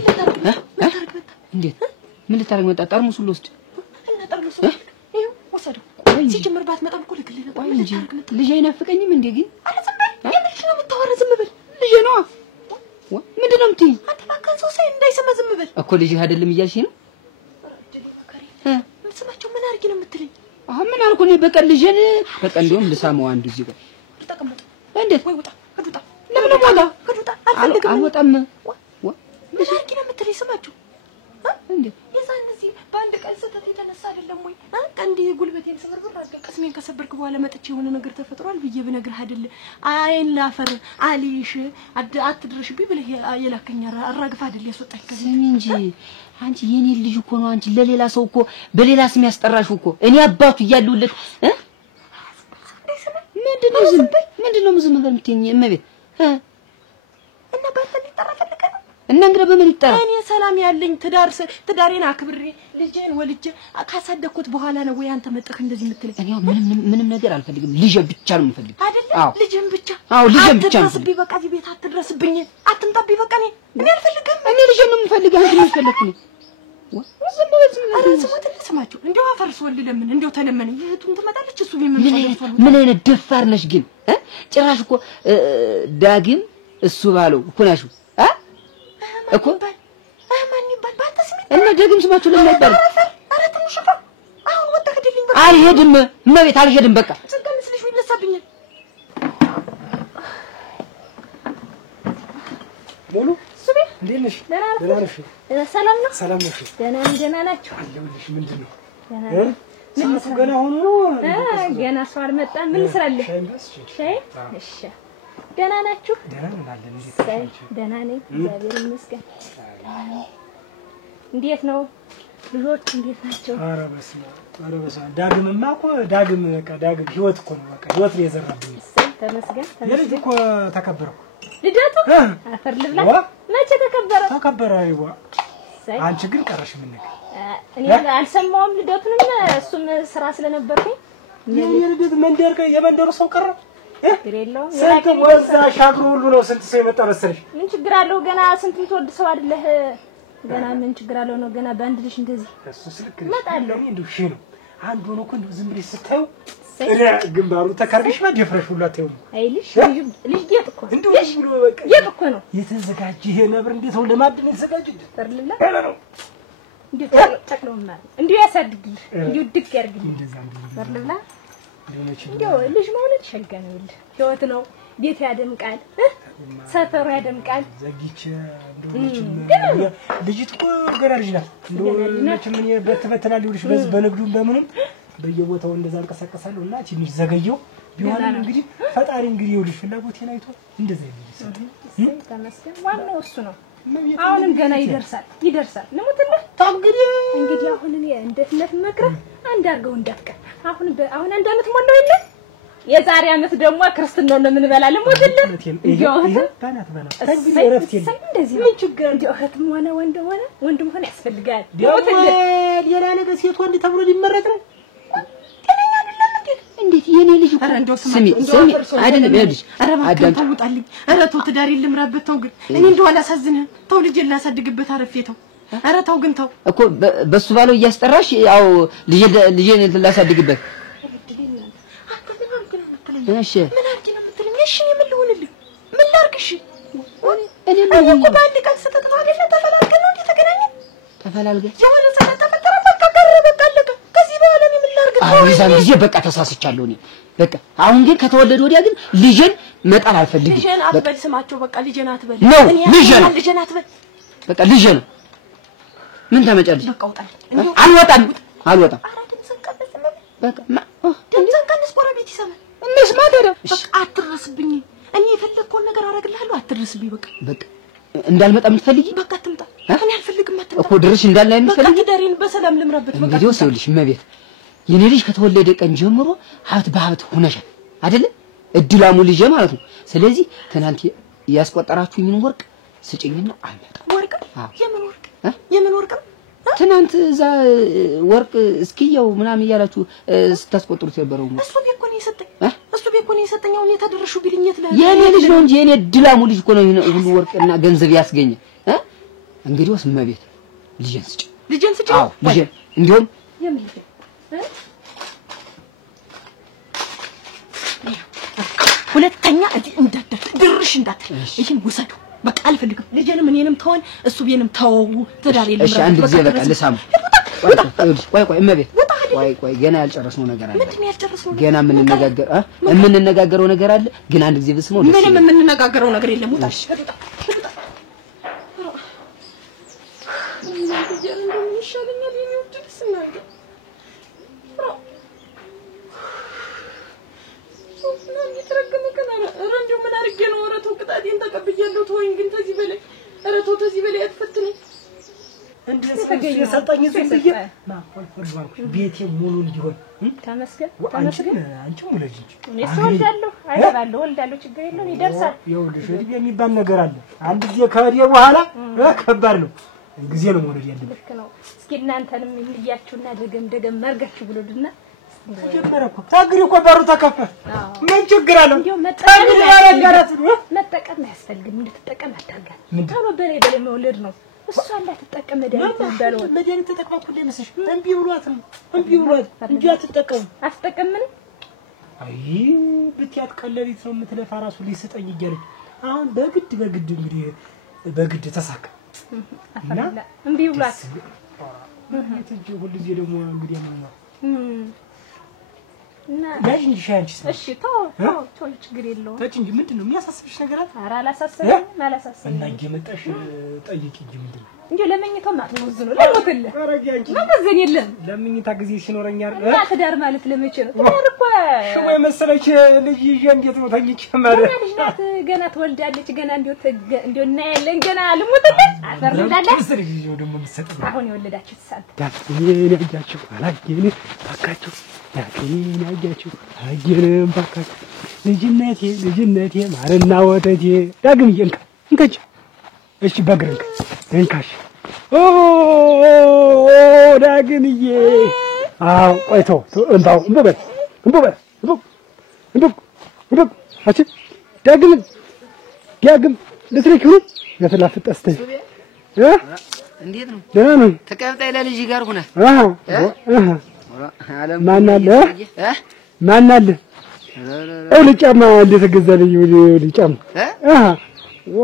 እንዴት ምን ልታረግ መጣ? ጠርሙስ ሁሉ ውስጥ እና ጠርሙስ ይሄው ወሰደው ሲጀምርባት መጣም እኮ ልክልህ ነው እንጂ ልጅ አይናፍቀኝም እንዴ? ግን አረ ዝም በል የልጅ ነው የምታወራ ዝም በል ልጅ ነው ምንድን ነው የምትይኝ? አንተ ባካን ሰው ሳይ እንዳይሰማ ዝም በል እኮ ልጅ አይደለም እያልሽ ነው? ስማቸው ምን አድርጊ ነው የምትለኝ? አሁን ምን አልኩ እኔ በቃ ልጅን በቃ እንደውም ልሳመው አንዱ እዚህ ጋር ተቀመጥ እንዴት ወይ ውጣ ከዱጣ ለምን ሞላ ከዱጣ አልፈልግም አልወጣም ምን አድርጊ ነው የምትለኝ? ስማቸው እንዴት የዛን ጊዜ በአንድ ቀን ስህተት የተነሳ አይደለም ወይ ቀንዲ ጉልበቴን ሰበርብር አድርገህ ቀስሜን ከሰበርክ በኋላ መጥቼ የሆነ ነገር ተፈጥሯል ብዬ ብነግርህ አይደል አይን ላፈር አሊሽ አትድረሽብኝ ብለህ የላከኝ አራግፋ አይደል ያስወጣኝ ከዚህ ስሚ እንጂ አንቺ የኔ ልጅ እኮ ነው። አንቺ ለሌላ ሰው እኮ በሌላ ስም ያስጠራሽው እኮ እኔ አባቱ እያለሁለት ምንድነው ዝም ብለህ የምትይኝ እመቤት እና ባንተ ሊጠራ ፈልገህ ነው? እና እንግዲህ በምን ይጠራ? እኔ ሰላም ያለኝ ትዳሬን አክብሬ ልጄን ወልጄ ካሳደኩት በኋላ ነው ወይ አንተ መጥተህ እንደዚህ የምትለኝ? እኔ ምንም ነገር አልፈልግም። ልጄ ብቻ ነው የምፈልግ አይደል? ልጄን ብቻ አዎ ልጄን ብቻ ነው። አትድረስብኝ በቃ እዚህ ቤት አትድረስብኝ፣ አትምጣብኝ በቃ እኔ አልፈልግም። እኔ ልጄን ነው የምፈልግ አንቺ ምን ፈለግኩኝ? ዝም ብለህ አረ ስማቸው እንደው አፈርስ ወልድ ለምን እንደው ተለመነኝ እህቱን ትመጣለች እሱ ምን አይነት ደፋር ነሽ ግን ጭራሽ እኮ ዳግም እሱ ባለው እኮ ናችሁ እኮ ማን ይባል ባንተ ስም እና ደግም ስማችሁ ለምን አይባል? አረ ትንሽ አሁን ወጣህ ሄድልኝ በቃ አልሄድም እመቤት አልሄድም በቃ ጽጋምስ ልጅ ይነሳብኛል ሙሉ እንዴት ነሽ? ደህና ነሽ? ሰላም ነው? ሰላም ነሽ? ደህና ናችሁ? አለሁልሽ። ምንድን ነው ሰዓቱ ገና ሆኖ ነው? ገና ሰው አልመጣም። ምን ስራለህ? ሻይ? እሺ ደህና ናችሁ? ደህና ነን። ደህና ነኝ እግዚአብሔር ይመስገን። እንዴት ነው ልጆች እንዴት ናቸው? ኧረ በስመ አብ ዳግምማ እኮ ዳግም ህይወት እኮ ነው። በቃ ህይወት ነው የዘራብኝ። ተመስገን የልጅ እኮ ተከበረ እኮ ልደቱ አፈር ልብላ መቼ ተከበረ? አይዋ አንቺ ግን ቀረሽ ምን ነገር እኔ አልሰማውም ልደቱንም እሱም ስራ ስለነበርኩኝ የልደት የመንደሩ ሰው ቀረ ግሬለው ስንት ወዛ ሻግሩ ሁሉ ነው ስንት ሰው የመጣ መሰለሽ? ምን ችግር አለው? ገና ስንት ተወድ ሰው አይደለህ? ገና ምን ችግር አለው ነው? ገና በአንድ ልጅ እንደዚህ እሱ ስልክ መጣለው እኔ እንደው ሺ ነው አንዱ ነው እኮ እንደው ዝም ብለሽ ስታዩ ግንባሩ ተካርግሽ ማደፍረሽ ሁሉ አትይው አይልሽ ልጅ ጌጥ እኮ እንደው ብሎ በቃ ጌጥ እኮ ነው የተዘጋጀ ይሄ ነብር እንዴት ነው ለማድን የተዘጋጀ ተርልላ ነው እንዴ ተክለውና እንዴ ያሳድግልህ እንዴ ድቅ ያርግልህ እንደዛ ተርልላ እንዴ ልጅ መውለድ ሸጋ ነው ይልህ ህይወት ነው ቤት ያደምቃል ሰፈሩ ያደምቃል ዘግይቼ እንደው ልጅት እኮ ገና ልጅ ናት እንደው ምን በተበተላል ይልሽ በንግዱም በምንም በየቦታው እንደዛ አንቀሳቀሳለሁና ትንሽ ዘገየው ቢሆንም እንግዲህ ፈጣሪ እንግዲህ ይኸውልሽ ፍላጎቴን አይቶ እንደዛ ይልኝ ተመስገን ዋናው እሱ ነው አሁንም ገና ይደርሳል ለሞትልህ እንግዲህ አሁን እኔ እንደትነት መክረህ አንድ አርገው እንዳትቀር አሁን አንድ አመት ሞላው የለ የዛሬ አመት ደግሞ ክርስትናው ነው ምን በላ ለሞትልህ ባናት ታግቢ ረፍት የለም እንደዚህ ምን ችግር እንዴ እህትም ሆነ ወንድም ሆነ ያስፈልጋል ለሞትልህ ሌላ ነገር ሴት ወንድ ተብሎ ሊመረጥ ነው እንዴት የኔ ልጅ እኮ እንደው ስሚ አይደለም ይኸውልሽ አዳም ተውጣልኝ ተው ትዳር ልምራበት ተው ግን እኔ እንደው አላሳዝንህ ተው ልጅ ላሳድግበት አረፌ ተው ተው ግን ተው እኮ በሱ ባለው እያስጠራሽ ያው ልጄን ላሳድግበት እሺ ምን አርጊ ነው የምትለኝ እሺ ምን ልሆንልህ ምን ላርግሽ እኔ እኮ ባንድ ቀን ስተጥፋ አይደለ ተፈላልገን ነው እንዴ ተገናኘን ተፈላልገን የሆነ ሰዓት ተፈጠረ በቃ አለቀ ከዚህ በኋላ እኔ ምን ላርግ አሁን ጊዜ በቃ ተሳስቻለሁ እኔ በቃ አሁን ግን ከተወለደ ወዲያ ግን ልጄን መጣል አልፈልግም ልጄን አትበል ስማቸው በቃ ልጄን አትበል እኔ ልጄን አትበል በቃ ልጄን ምን ታመጫለሽ በቃ ወጣ አልወጣም በቃ ድምፅህን ቀንስ ጎረቤት ይሰማል መስማ ታዲያ በቃ አትድረስብኝ እኔ የፈለግከውን ነገር አደርግልሃለሁ አትድረስብኝ በቃ እንዳልመጣ የምትፈልጊ በቃ አትምጣ እኔ አልፈልግም አትምጣ እኮ ድረሽ እንዳልላይ የምትፈልጊ በቃ ትዳሬን በሰላም ልምራበት በቃ እንግዲህ ወሰውልሽ እመቤት የኔ ልጅ ከተወለደ ቀን ጀምሮ ሀብት በሀብት ሆነሻል አይደለ እድላሙ ልጅ ማለት ነው ስለዚህ ትናንት ያስቆጠራችሁኝን ወርቅ ስጭኝና አልመጣም ወርቅ የምን ወርቅ ትናንት እዛ ወርቅ እስኪያው ምናምን እያላችሁ ስታስቆጥሩት የነበረው እሱ ቤት እኮ ነው የሰጠኝ አሁን የተደረሹ ቢልኝት ላይ የኔ ልጅ ነው እንጂ የኔ ድላሙ ልጅ እኮ ነው ሁሉ ወርቅና ገንዘብ ያስገኘ እንግዲህ እመቤት ልጄን ስጭ አዎ ልጄን እንዲሁም ሁለተኛ እዚህ እንዳትደርስ ድርሽ እንዳትል ይሄን ወሰዱ በቃ አልፈልግም ልጄንም እኔንም ተወን እሱ ቤንም ተው ትዳር የለም እሺ አንድ ጊዜ በቃ ልሳም ቆይ እመቤት ቆይ ገና ያልጨረስነው ነገር አለ ምንድነው ያልጨረስነው ገና የምንነጋገረው ነገር አለ ግን አንድ ጊዜ ብስመው ደስ ምንም የምንነጋገረው ነገር የለም ወጣሽ የሰጠኝ ዝም ብዬ ማቆልቆል ባልኩሽ ቤቴ ሙሉ እንዲሆን ተመስገን አንቺም ወለጅ እኔ ወልዳለሁ ወልዳለሁ ችግር የለውም ይደርሳል ይኸውልሽ እድሜ የሚባል ነገር አለ አንድ ጊዜ ከሄደ በኋላ ከባድ ነው ጊዜ ነው ወለድ ያለብሽ ልክ ነው እስኪ እናንተንም እንያችሁና ደገም መርጋችሁ ብሎድና ተጀመረ እኮ ታግሪ እኮ በሩ ተከፈተ ምን ችግር አለው መጠቀም ያስፈልግም እንድትጠቀም አታርጋት ታሎ በላይ መውለድ ነው እሷ እንዳትጠቀም መድኃኒት ተጠቅማ እኮ እንደምስሽ እምቢ ብሏት እንጂ አትጠቀምም አይ ብትያት ቀለሊት ነው የምትለፋ ራሱ ሊሰጠኝ እያለች አሁን በግድ እንግዲህ በግድ ተሳካ እና እምቢ ብሏት እትጂ ሁሉ ጊዜ ደግሞ እንግዲህ ነው እና ለጅ እንዲሻንቺ እሺ ተው ችግር የለውም ተጭ እንጂ ምንድነው የሚያሳስብሽ ነገር አለ ኧረ አላሳስበኝም እና እየመጣሽ ጠይቂ እንጂ ምንድነው እንዴ ለመኝታ ማጥወዝ ነው ለሞትልህ ማዘን የለም ለመኝታ ጊዜ ሲኖረኛ እና ትዳር ማለት ለመቼ ነው ትዳር እኮ ሽሞ የመሰለች ልጅ ይዤ እንዴት ነው ተኝቼ ማለት ልጅ ናት ገና ትወልዳለች ገና እንዴው እናያለን ገና ልሞትልህ አፈርዳለህ ስለዚህ ይዤው ደግሞ ምሰጥ አሁን የወለዳችሁት ሳንት ያኔ ያጃችሁ አላየኔ ባካችሁ ያያችሁ አየንም ባካችሁ ልጅነቴ ማርና ወተቴ ዳግም እንካች እሺ በግርንክ እንካሽ ዳግምዬ አዎ ቆይቶ እንበል አቺ ዳግም ለትሪክ ነው ያተላፍጠስተ እንዴት ነው ደህና ነው ተቀምጣ ለልጅ ጋር ሆነ ማን አለ ማን አለ ይኸውልህ ጫማ እንዴት ገዛልኝ ይኸውልህ ጫማ ዋ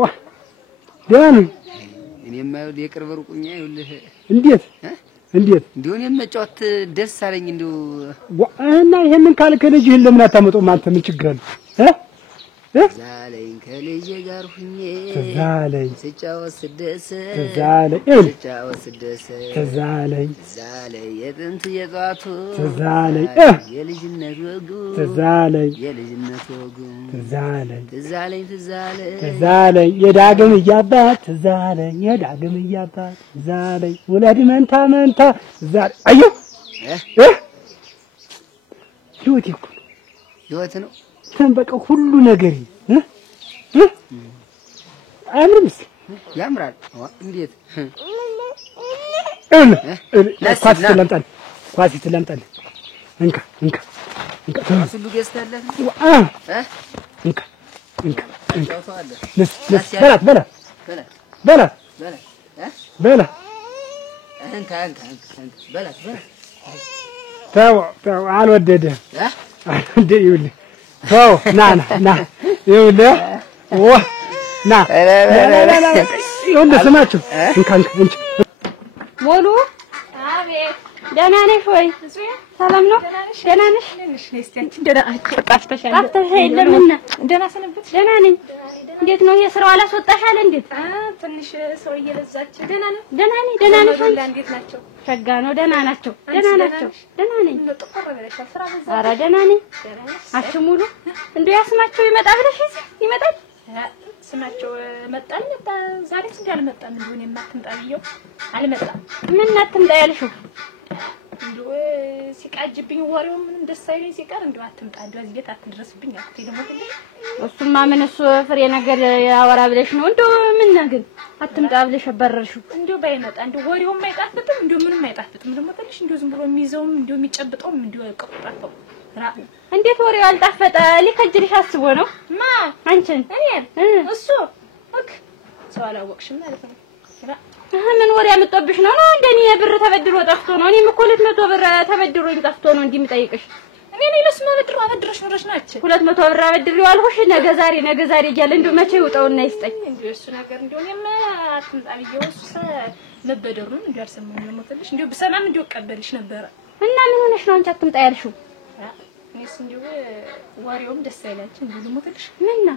ደህና ነኝ እኔማ ይኸውልህ የቅርብ ሩቁኛ ይኸውልህ እንዴት እንደው እኔም መጫወት ደስ አለኝ እንደው እና ይሄንን ካልከ ልጅህን ለምን አታመጣውም አንተ ምን ችግር አለ ዛለኝ ከልጄ ጋር ሁኜ ዛለኝ ስጫወት ስደሰት ዛለኝ ዛለኝ የጥንት የጧቱ ዛለኝ የልጅነት ወጉ ዛለኝ ዛለኝ የዳግም እያባት ዛለኝ ዛለኝ ወላድ መንታ ዛለኝ አዩ ህይወት ነው በቃ ሁሉ ነገር አምርምስ ያምራል እንዴት ኳስ ትለምጣለህ እንካ ሁሉ ገዝተህ እንካ በላት ተው አልወደደም ይኸውልህ ተው ና ይኸውልህ ና ይኸውልህ ስማችሁ እንካ ሞሉ አቤት ደህና ነሽ ወይ ሰላም ነው ደህና ነሽ ጠፍተሻል ለምን ደህና ሰነበት ደህና ነኝ እንዴት ነው የስራው አላስወጣሽ አለ እንዴት ትንሽ ሰው እየበዛች ደህና ነኝ ደህና ነሽ እንዴት ናቸው ሸጋ ነው ደህና ናቸው ደህና ነኝ ኧረ ደህና ነኝ አትሙሉ እንደው ያስማቸው ይመጣ ብለሽ ይመጣል ስማቸው መጣል ዛሬ እንዴ አልመጣም እንደሆነ የማትምጣ ብየው አልመጣም ምን አትምጣ ያልሽው እንደው ሲቃጅብኝ ወሬው ምንም ደስ አይለኝ ሲቀር እንደው አትምጣ እንደው እዚህ ቤት አትድረስብኝ አትይ ደግሞ ትልሽ እሱማ ምን እሱ ፍሬ ነገር ያወራ ብለሽ ነው እንደው ምን ነገር አትምጣ ብለሽ አባረርሽው እንደው ባይመጣ እንደው ወሬውም አይጣፍጥም እንደው ምንም አይጣፍጥም ደግሞ ትልሽ እንደው ዝም ብሎ የሚይዘውም እንደው የሚጨብጠውም እንደው ቀጥጣጣው እንዴት ወሬው አልጣፈጠ ሊከጅልሽ አስቦ ነው ማ አንቺን እሱ ሰው አላወቅሽም ማለት ነው ምን ወሬ አመጣብሽ ነው እንደኔ ብር ተበድሮ ጠፍቶ ነው እኔም እኮ 200 ብር ተበድሮኝ ጠፍቶ ነው እንዲህ የምጠይቅሽ እኔ ነኝ ለስማ በድሮ አበድረሽ ኖረሽ ናቸው 200 ብር አበድሬው አልኩሽ ነገ ዛሬ እያለ እንደው መቼ ይውጣውና ይስጠኝ እንደው እሱ ነገር እንደው እኔማ አትምጣብየው እሱ መበደሩን እንደው አልሰማኝ ነው ትልሽ እንደው በሰላም እንደው ቀበልሽ ነበር እና ምን ሆነሽ ነው አንቺ አትምጣ ያልሽው እኔስ እንደው ወሬውም ደስ አይላችሁ እንደው ደግሞ ትልሽ ምንና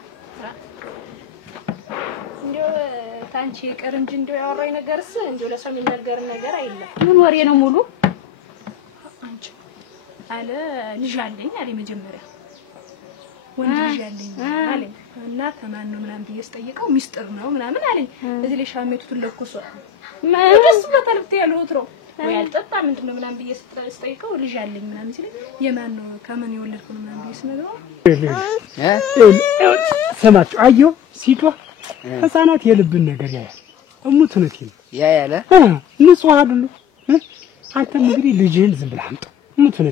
እንደው ታንቺ ይቀር እንጂ እንደው ያወራኝ ነገርስ እንደው ለሰው የሚነገር ነገር አይደለም ምን ወሬ ነው ሙሉ አንቺ አለ ልጅ አለኝ አለ መጀመሪያ ወንድ ልጅ አለኝ አለኝ እና ተማን ነው ምናምን ብዬስጠይቀው ሚስጥር ነው ምናምን አለኝ እዚህ ላይ ሻሜቱ ተለኩሶ ደስ በተልብት ያለው ወትሮ ወይ አልጠጣ ምንድነው ምናምን ብዬስጠይቀው ልጅ አለኝ ምናምን ሲል የማን ነው ከምን የወለድኩ ነው ምናምን ብዬስነግረው ሰማችሁ አየሁ ሲቷ ህፃናት የልብን ነገር ያያል እሙት ነው ነው ያያለ ንጹህ አይደሉ አንተ እንግዲህ ልጅህን ዝም ብለህ አምጣው እሙት ነው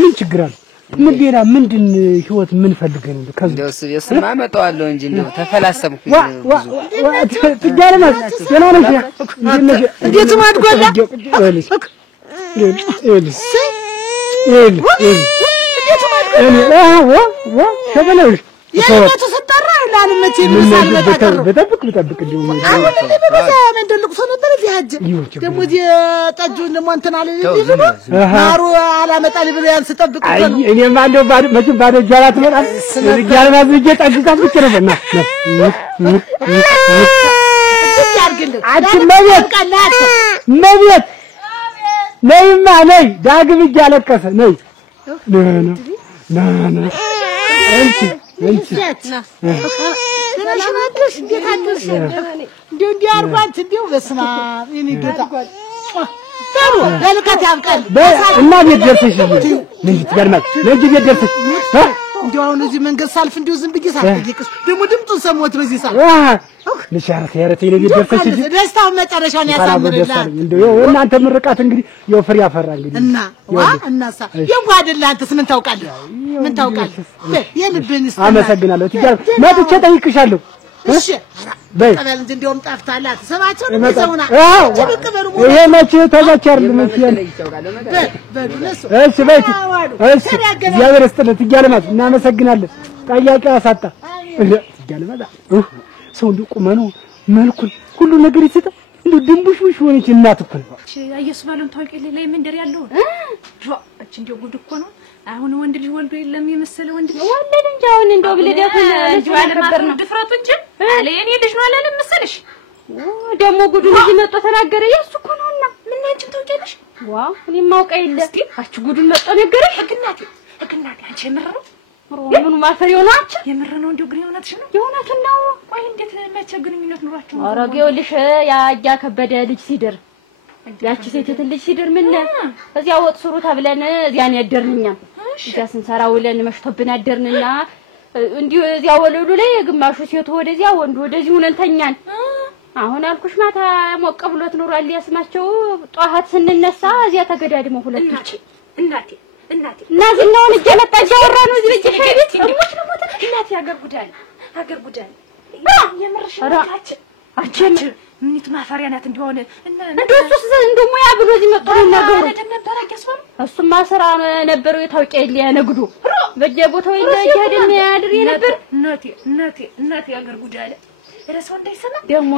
ምን ችግር አለ ምን ሌላ ምንድን ህይወት ምን ፈልገን ነው ከዚህ እንደው እሱማ አመጣዋለሁ እንጂ እንደው ተፈላሰምኩ ትጋለማት ገና ነው እንዴት ማድጓላ የእነቱ ስጠራ ላልመቼ ምሳል መጣቀር በጠብቅ እንደው አሁን ለበዛ መንደልቁ ሰው ነበር እዚህ ሀጀ ደግሞ እዚህ ጠጁን ደግሞ እንትን አለ ይብሉ ማሩ አላመጣል ብሎ ያን ስጠብቅ ነው እኔማ እንደው መቼም ባዶ ጃራት መጣል ጃራት ዝጄ ጠጅታ ብቻ ነው አንቺ መቤት ነይማ ነይ ዳግም እያለቀሰ ነይ ና እንቺ ተናሽናለሽ እንዴት አደርሽ እንዴ አርጓንት እንዴው በስማ እኔ ጌታ ታሩ ለልከት ያብቃል እና ቤት ደርሰሽ ምን ትገርማል ለዚህ ቤት ደርሰሽ እንዴው አሁን እዚህ መንገድ ሳልፍ እንዴው ዝም ብዬ ሳልጠይቅሽ ደግሞ ድምጡን ሰሞት በዚህ ሳል ለሻረት ያረተ ይነ ቤት ደርሰሽ ደስታው መጨረሻውን ያሳምርልሃል እንደው እናንተ ምርቃት እንግዲህ ያው ፍሬ ያፈራ እንግዲህ እና እናሳ የጓደላ አንተስ ምን ታውቃለህ የልብንስ አመሰግናለሁ ትጋር መጥቼ ጠይቅሻለሁ እሺ በይ ቀበል እንጂ እንደውም ጠፍታላት ሰማቸው ነው ዘውና ተበቀበሩ ይሄ መቼ ተዛቻር ለምትል በዱለሱ እሺ በይ እሺ እግዚአብሔር ይስጥልህ ትያለማት እናመሰግናለን ጠያቂ አሳጣ ትያለማት ሰው እንደ ቁመኑ መልኩን ሁሉ ነገር ይሰጣ እንደ ድንቡሽቡሽ ሆነች እናት እኮ ነው አየሱ ባለም ታውቂልኝ ላይ መንደር ያለው እቺ እንደው ጉድ እኮ ነው አሁን ወንድ ልጅ ወልዶ የለም የመሰለ ወንድ ልጅ ወለደ እንጂ አሁን እንደው ብለደት ልጅ አለበር ነው ድፍረቱ እንጂ አለ የኔ ልጅ ነው አላለም መሰለሽ ደሞ ጉዱ ልጅ መጥቶ ተናገረ የሱ እኮ ነውና ምን አንቺ ታውቂያለሽ ዋው እኔ ማውቀ የለ አቺ ጉዱን መጥቶ ነገረሽ ህግናቴ አንቺ የምር ነው ምኑ ማፈሪው ነው አንቺ የምር ነው እንደው ግን የሆነትሽ ነው የሆነትን ነው ቆይ እንዴት መቸግን የሚነት ኑራችሁ አረጋውልሽ ያ ከበደ ልጅ ሲድር ያቺ ሴት ልጅ ሲድር ምን እዚያ ወጥ ስሩ ተብለን እዚያን ያደርንኛ እዚያ ስንሰራ ውለን መሽቶብን አደርንና እንዲሁ እዚያ ወለሉ ላይ ግማሹ ሴቱ ወደዚያ ወንዱ ወደዚህ ሆነን ተኛን አሁን አልኩሽ ማታ ሞቀ ብሎት ኑሯል ያስማቸው ጧሃት ስንነሳ እዚያ ተገዳድመው ሁለቶች እናቴ ናዝናውን እየመጣ እያወራ ነው እዚህ ልጅ ሄድት እሞች ነው ሞተ እናቴ ሀገር ጉዳይ የምርሽ አቸን ምንት ማፈሪያ ናት እንደሆነ እንደሱስ እንደሙያ ብሎ እዚህ መጥቶ ነገሩ ነበር አቀስፈም እሱማ ስራ ነበር የታውቂያል ያነግዱ በየቦታው ይሄድን ያድር ነበር እናቴ ሀገር ጉዳይ ለሰው እንዳይሰማ ደሞ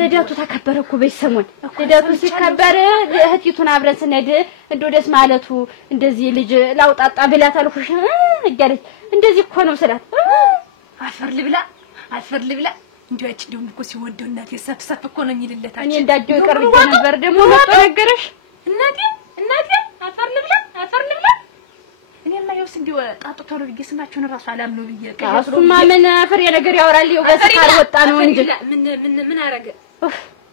ልደቱ ተከበረ እኮ በሰሞን ልደቱ ሲከበር እህቲቱን አብረን ስንሄድ እንደው ደስ ማለቱ እንደዚህ ልጅ ላውጣጣ ብላት አልኩሽ እያለች እንደዚህ እኮ ነው ስላት አፈር ልብላ እንደው እቺ ደሞ እኮ ሲወደው እናቴ ሰፍሰፍ እኮ ነው የሚልለታች እኔ እንዳጀው ይቀርብ ነበር ደሞ መጥቶ ነገረሽ እናቴ አፈር ልብላ እኔማ ይውስ እንዲው ጣጥቶ ነው ብዬ ስማቸውን ራሱ አላምነው ብዬ እሱማ ምን ፍሬ ነገር ያወራል ይው በስካር ወጣ ነው እንጂ ምን አረገ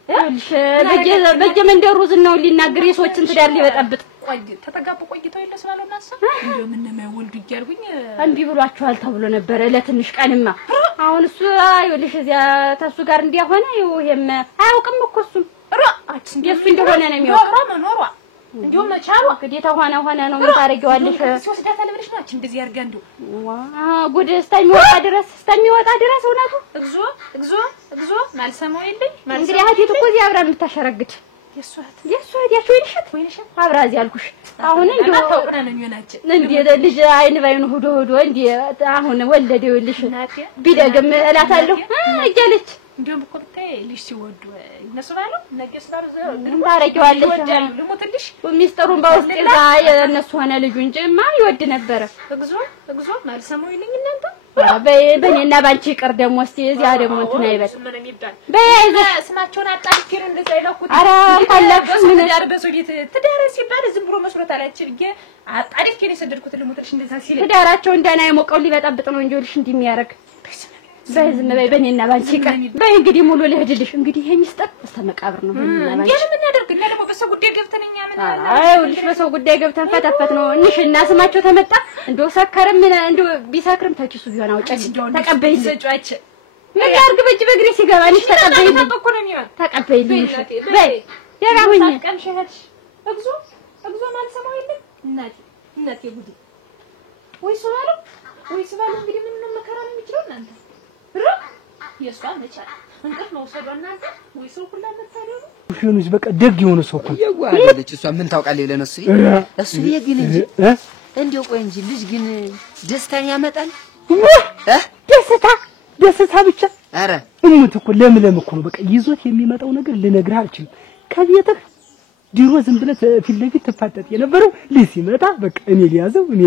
እልሽ በየመንደሩ ዝናው ሊናገር የሰዎችን ትዳር ሊበጠብጥ ተጠጋቡ ቆይተው የለ ስላለናሳ እንደው ምን የማይወልዱ ይያልኩኝ እንቢ ብሏቸዋል ተብሎ ነበር ለትንሽ ቀንማ አሁን እሱ አይልሽ እዚያ ተሱ ጋር እንዲያሆነ ይሄም አያውቅም እኮ እሱ የሱ እንደሆነ ነው የሚያውቀው መኖሯ እንደው መቻሉ ግዴታ ሆነ ነው ምን ታረጊዋለሽ ሲወስዳታ ለብለሽ ነው እንደዚህ ያርጋ እንደው ጉድ እስከሚወጣ ድረስ እውነቱ እግዚኦ ማልሰማው የለኝ እንግዲህ አህቴት እኮ እዚህ አብራ የምታሸረግድ የሱ ወይንሽ አብራ እዚህ አልኩሽ አሁን እንደው ታውቁና ነው የሚሆናቸው እንዴ ልጅ አይን ባይኑ ሆዶ እንዴ አሁን ወለደ ይልሽ ቢደግም እላታለሁ እያለች እንደውም እኮ ብታይ ልጅ ሲወዱ እነሱ ባለው ነገስ ባለው ታረቂዋለሽ ልሞትልሽ ሚስጥሩን በውስጥ ይዛ የነሱ ሆነ ልጁ እንጂማ ይወድ ነበር እግዚኦ ማልሰማው ይልኝ እናንተ በእኔና ባንቺ ይቅር ደግሞ እስቲ እዚያ ደግሞ እንትን አይበል ምን የሚባል በይዘሽ ስማቸውን አጣልፊ ነው እንደዛ ይላኩት ኧረ ታላቅሽ ምን ዳር በሶዲት ትዳር ሲባል ዝም ብሎ መስሎታል አጭ ብዬ አጣልፊ ነው የሰደድኩት ልሞትልሽ እንደዛ ሲል ትዳራቸው እንደና የሞቀው ሊበጣብጥ ነው እንጂ ልሽ እንዲሚያረግ በዝም በእኔና ባንቺ ይቅር በይ እንግዲህ ሙሉ ልሄድልሽ እንግዲህ ይሄ ሚስጥር እስከ መቃብር ነው ምን እናደርግ እና ደግሞ በሰው ጉዳይ ገብተንኛ ምን አይውልሽ በሰው ጉዳይ ገብተን ፈተፈት ነው እንሽና ስማቸው ተመጣ እንደው ሰከረም እንደው ቢሰክርም ተኪሱ ቢሆን አውጪ ተቀበይልኝ ዘጫች ምን ያርግ በእጅ በእግሬ ሲገባልሽ ተቀበይልኝ ተቀበይልኝ በይ የራሁኝ ቀምሸሽ እግዚኦ ማልሰማው የለም እናቴ ጉዲ ወይ ሰዋለው እንግዲህ ምን ነው መከራ ነው የሚችለው እናንተ የሷ መቻል እንቅልፍ መውሰዷ እናንተ ወይ ሰው ሁላ መታደሩ ሽኑስ በቃ ደግ የሆነ ሰው እኮ ያዋለች እሷ ምን ታውቃለህ ለነሱ እሱ ግን እንጂ እንደው ቆይ እንጂ ልጅ ግን ደስታን ያመጣል ደስታ ብቻ አረ እሙት እኮ ለምለም እኮ ነው በቃ ይዞት የሚመጣው ነገር ልነግርህ አልችልም ከቤትህ ድሮ ዝም ብለህ ፊት ለፊት ተፋጠጥ የነበረው ልጅ ሲመጣ በቃ እኔ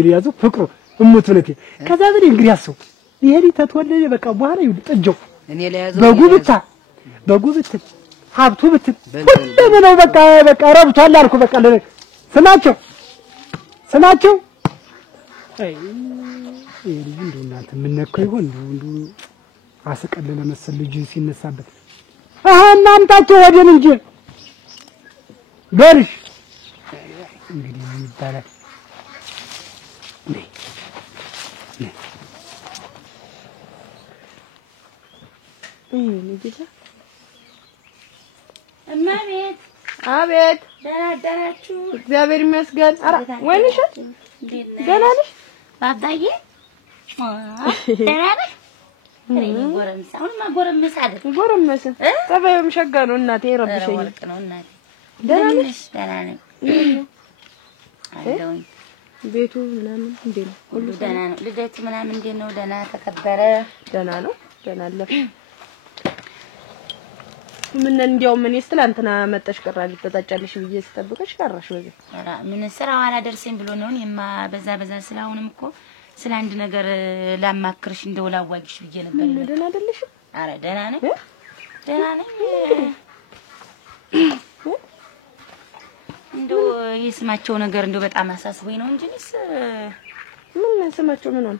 ሊያዘው ፍቅሩ እሙት ነው ከዛ በላይ እንግዲህ አስቡ ይሄ ተተወለደ በቃ በኋላ ይሁን ጥጆው እኔ ለያዘው በጉብት ሀብቱ ብትል ሁሉም ነው በቃ ረብቷል አልኩ በቃ ስማቸው አይ ይሄ እንደው እናንተ ምን ነካው ይሆን እንደው አስቀለለ መሰል ልጅ ሲነሳበት እናንታቸው ወደን እንጂ በልሽ እንግዲህ ምን ይባላል ልጅታ እማቤት አቤት ደህና አደራችሁ እግዚአብሔር ይመስገን አራ ወይንሽ ደህና ነሽ ባባዬ ደህና ነሽ ጎረምሳ አሁንማ ጎረምሳ አይደል ጎረምሳ ጠባዩም ሸጋ ነው እናቴ ይረብሽኝ ወርቅ ነው እናቴ ደህና ነሽ ደህና ነኝ አለሁኝ ቤቱ ምናምን እንዴት ነው ሁሉ ደህና ነው ልደቱ ምናምን እንዴት ነው ደህና ተከበረ ደህና ነው ደህና አለፈ ምን እንዲያው ምን ትላንትና መጣሽ ቀራጅ ተጣጫለሽ ብዬ ስጠብቅሽ ቀራሽ በዚህ ኧረ ምን ስራው አላደርሰኝ ብሎ ነው እኔማ በዛ ስላሁንም እኮ ስለ አንድ ነገር ላማክርሽ እንደው ላዋጊሽ ብዬ ነበር ደህና አይደለሽ ኧረ ደህና ነኝ እንደው የስማቸው ነገር እንደው በጣም አሳስቦኝ ነው እንጂስ ምን ስማቸው ምን ሆነ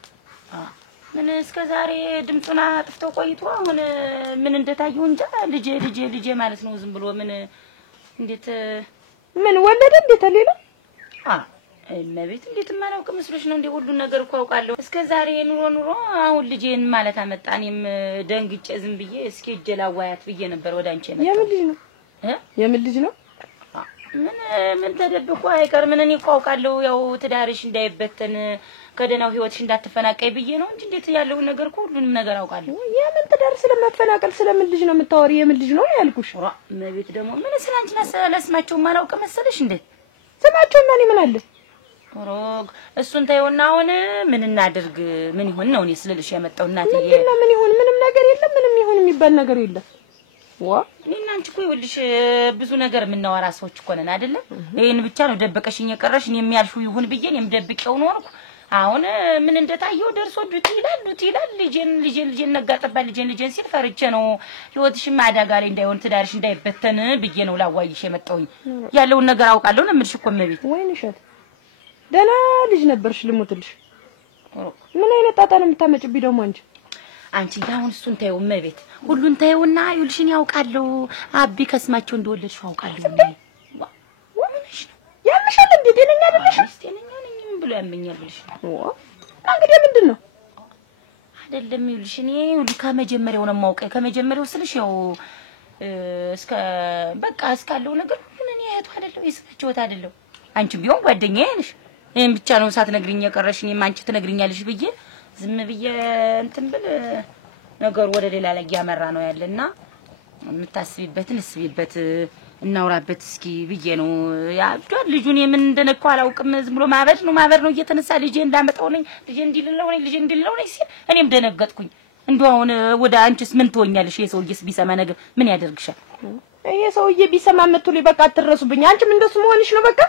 ምን እስከ ዛሬ ድምጹና አጥፍቶ ቆይቶ አሁን ምን እንደታየው እንጃ ልጄ ማለት ነው ዝም ብሎ ምን እንዴት ምን ወለደ እንዴት አለለ እመቤት እንዴት ማላውቅ መስሎሽ ነው እንዴ ሁሉ ነገር እኮ አውቃለሁ እስከ ዛሬ ኑሮ አሁን ልጄን ማለት አመጣ እኔም ደንግጬ ዝም ብዬ እስኪ እጀላዋያት ብዬ ነበር ወደ አንቺ ነው የምን ልጅ ነው ምን ተደብቆ አይቀር ምን እኔ እኮ አውቃለሁ ያው ትዳርሽ እንዳይበተን ከደናው ህይወትሽ እንዳትፈናቀይ ብዬ ነው እንጂ እንዴት ያለው ነገር እኮ ሁሉንም ነገር አውቃለሁ የምን ትዳር ስለማፈናቀል ስለምን ልጅ ነው የምታወሪ የምን ልጅ ነው ያልኩሽ እመቤት ደግሞ ምን ስላንቺና ስለስማቸው ማላውቅ መሰለሽ እንዴ ስማቸው ማን ምን አለ ሮግ እሱን ታየውና አሁን ምን እናድርግ ምን ይሁን ነው እኔ ስለልሽ ያመጣው እናቴ ምን ይሁን ምንም ነገር የለም ምንም ይሁን የሚባል ነገር የለም እኔና አንቺ እኮ ይኸውልሽ ብዙ ነገር የምናወራ ሰዎች እኮ ነን አይደለም ይሄን ብቻ ነው ደበቀሽኝ የቀረሽ እኔም ያልሽው ይሁን ብዬ እኔም ደብቄው ኖርኩ አሁን ምን እንደታየው ደርሶ ዱት ይላል ልጄን ነጋጠባ ልጄን ሲል ፈርቼ ነው ህይወትሽም አደጋ ላይ እንዳይሆን ትዳርሽ እንዳይበተን ብዬ ነው ላዋይሽ የመጣሁኝ ያለውን ነገር አውቃለሁ ለምልሽ እኮ መቤት ወይንሸት ደህና ልጅ ነበርሽ ልሞትልሽ ምን አይነት ጣጣ ነው የምታመጭብኝ ደግሞ አንቺ አሁን እሱን ታየው መቤት ሁሉን ታየውና ይልሽን ያውቃለሁ አቢ ከስማቸው እንደወለድሽው አውቃለሁ ወምንሽ ያምሻል እንዴ ደነኛ አይደለሽ ደነኛ ነኝ ምን ብሎ ያመኛል ብልሽ እንግዲህ ምንድነው አይደለም ይልሽ እኔ ከመጀመሪያው ነው የማውቀው ከመጀመሪያው ስልሽ ያው እስከ በቃ እስካለው ነገር ምን እኔ አይቷ አይደለም የስማቸው አይደለም አንቺ ቢሆን ጓደኛዬ ነሽ እኔም ብቻ ነው ሳትነግሪኝ የቀረሽ እኔም አንቺ ትነግሪኛለሽ ብዬ ዝም ብዬ እንትን ብል ነገሩ ወደ ሌላ ላይ ያመራ ነው ያለና የምታስቢበትን እስቢበት እናውራበት እስኪ ብዬ ነው ያብቷል ልጁን የምን እንደነካው አላውቅም ዝም ብሎ ማበድ ነው እየተነሳ ልጄ እንዳመጣው ነኝ ልጄ እንዲልለው ነኝ ሲል እኔም ደነገጥኩኝ እንደው አሁን ወደ አንቺስ ምን ትወኛለሽ የሰውዬስ ቢሰማ ነገር ምን ያደርግሻል የሰውዬ ቢሰማ መጥቶልኝ በቃ አትረሱብኝ አንቺም እንደሱ መሆንሽ ነው በቃ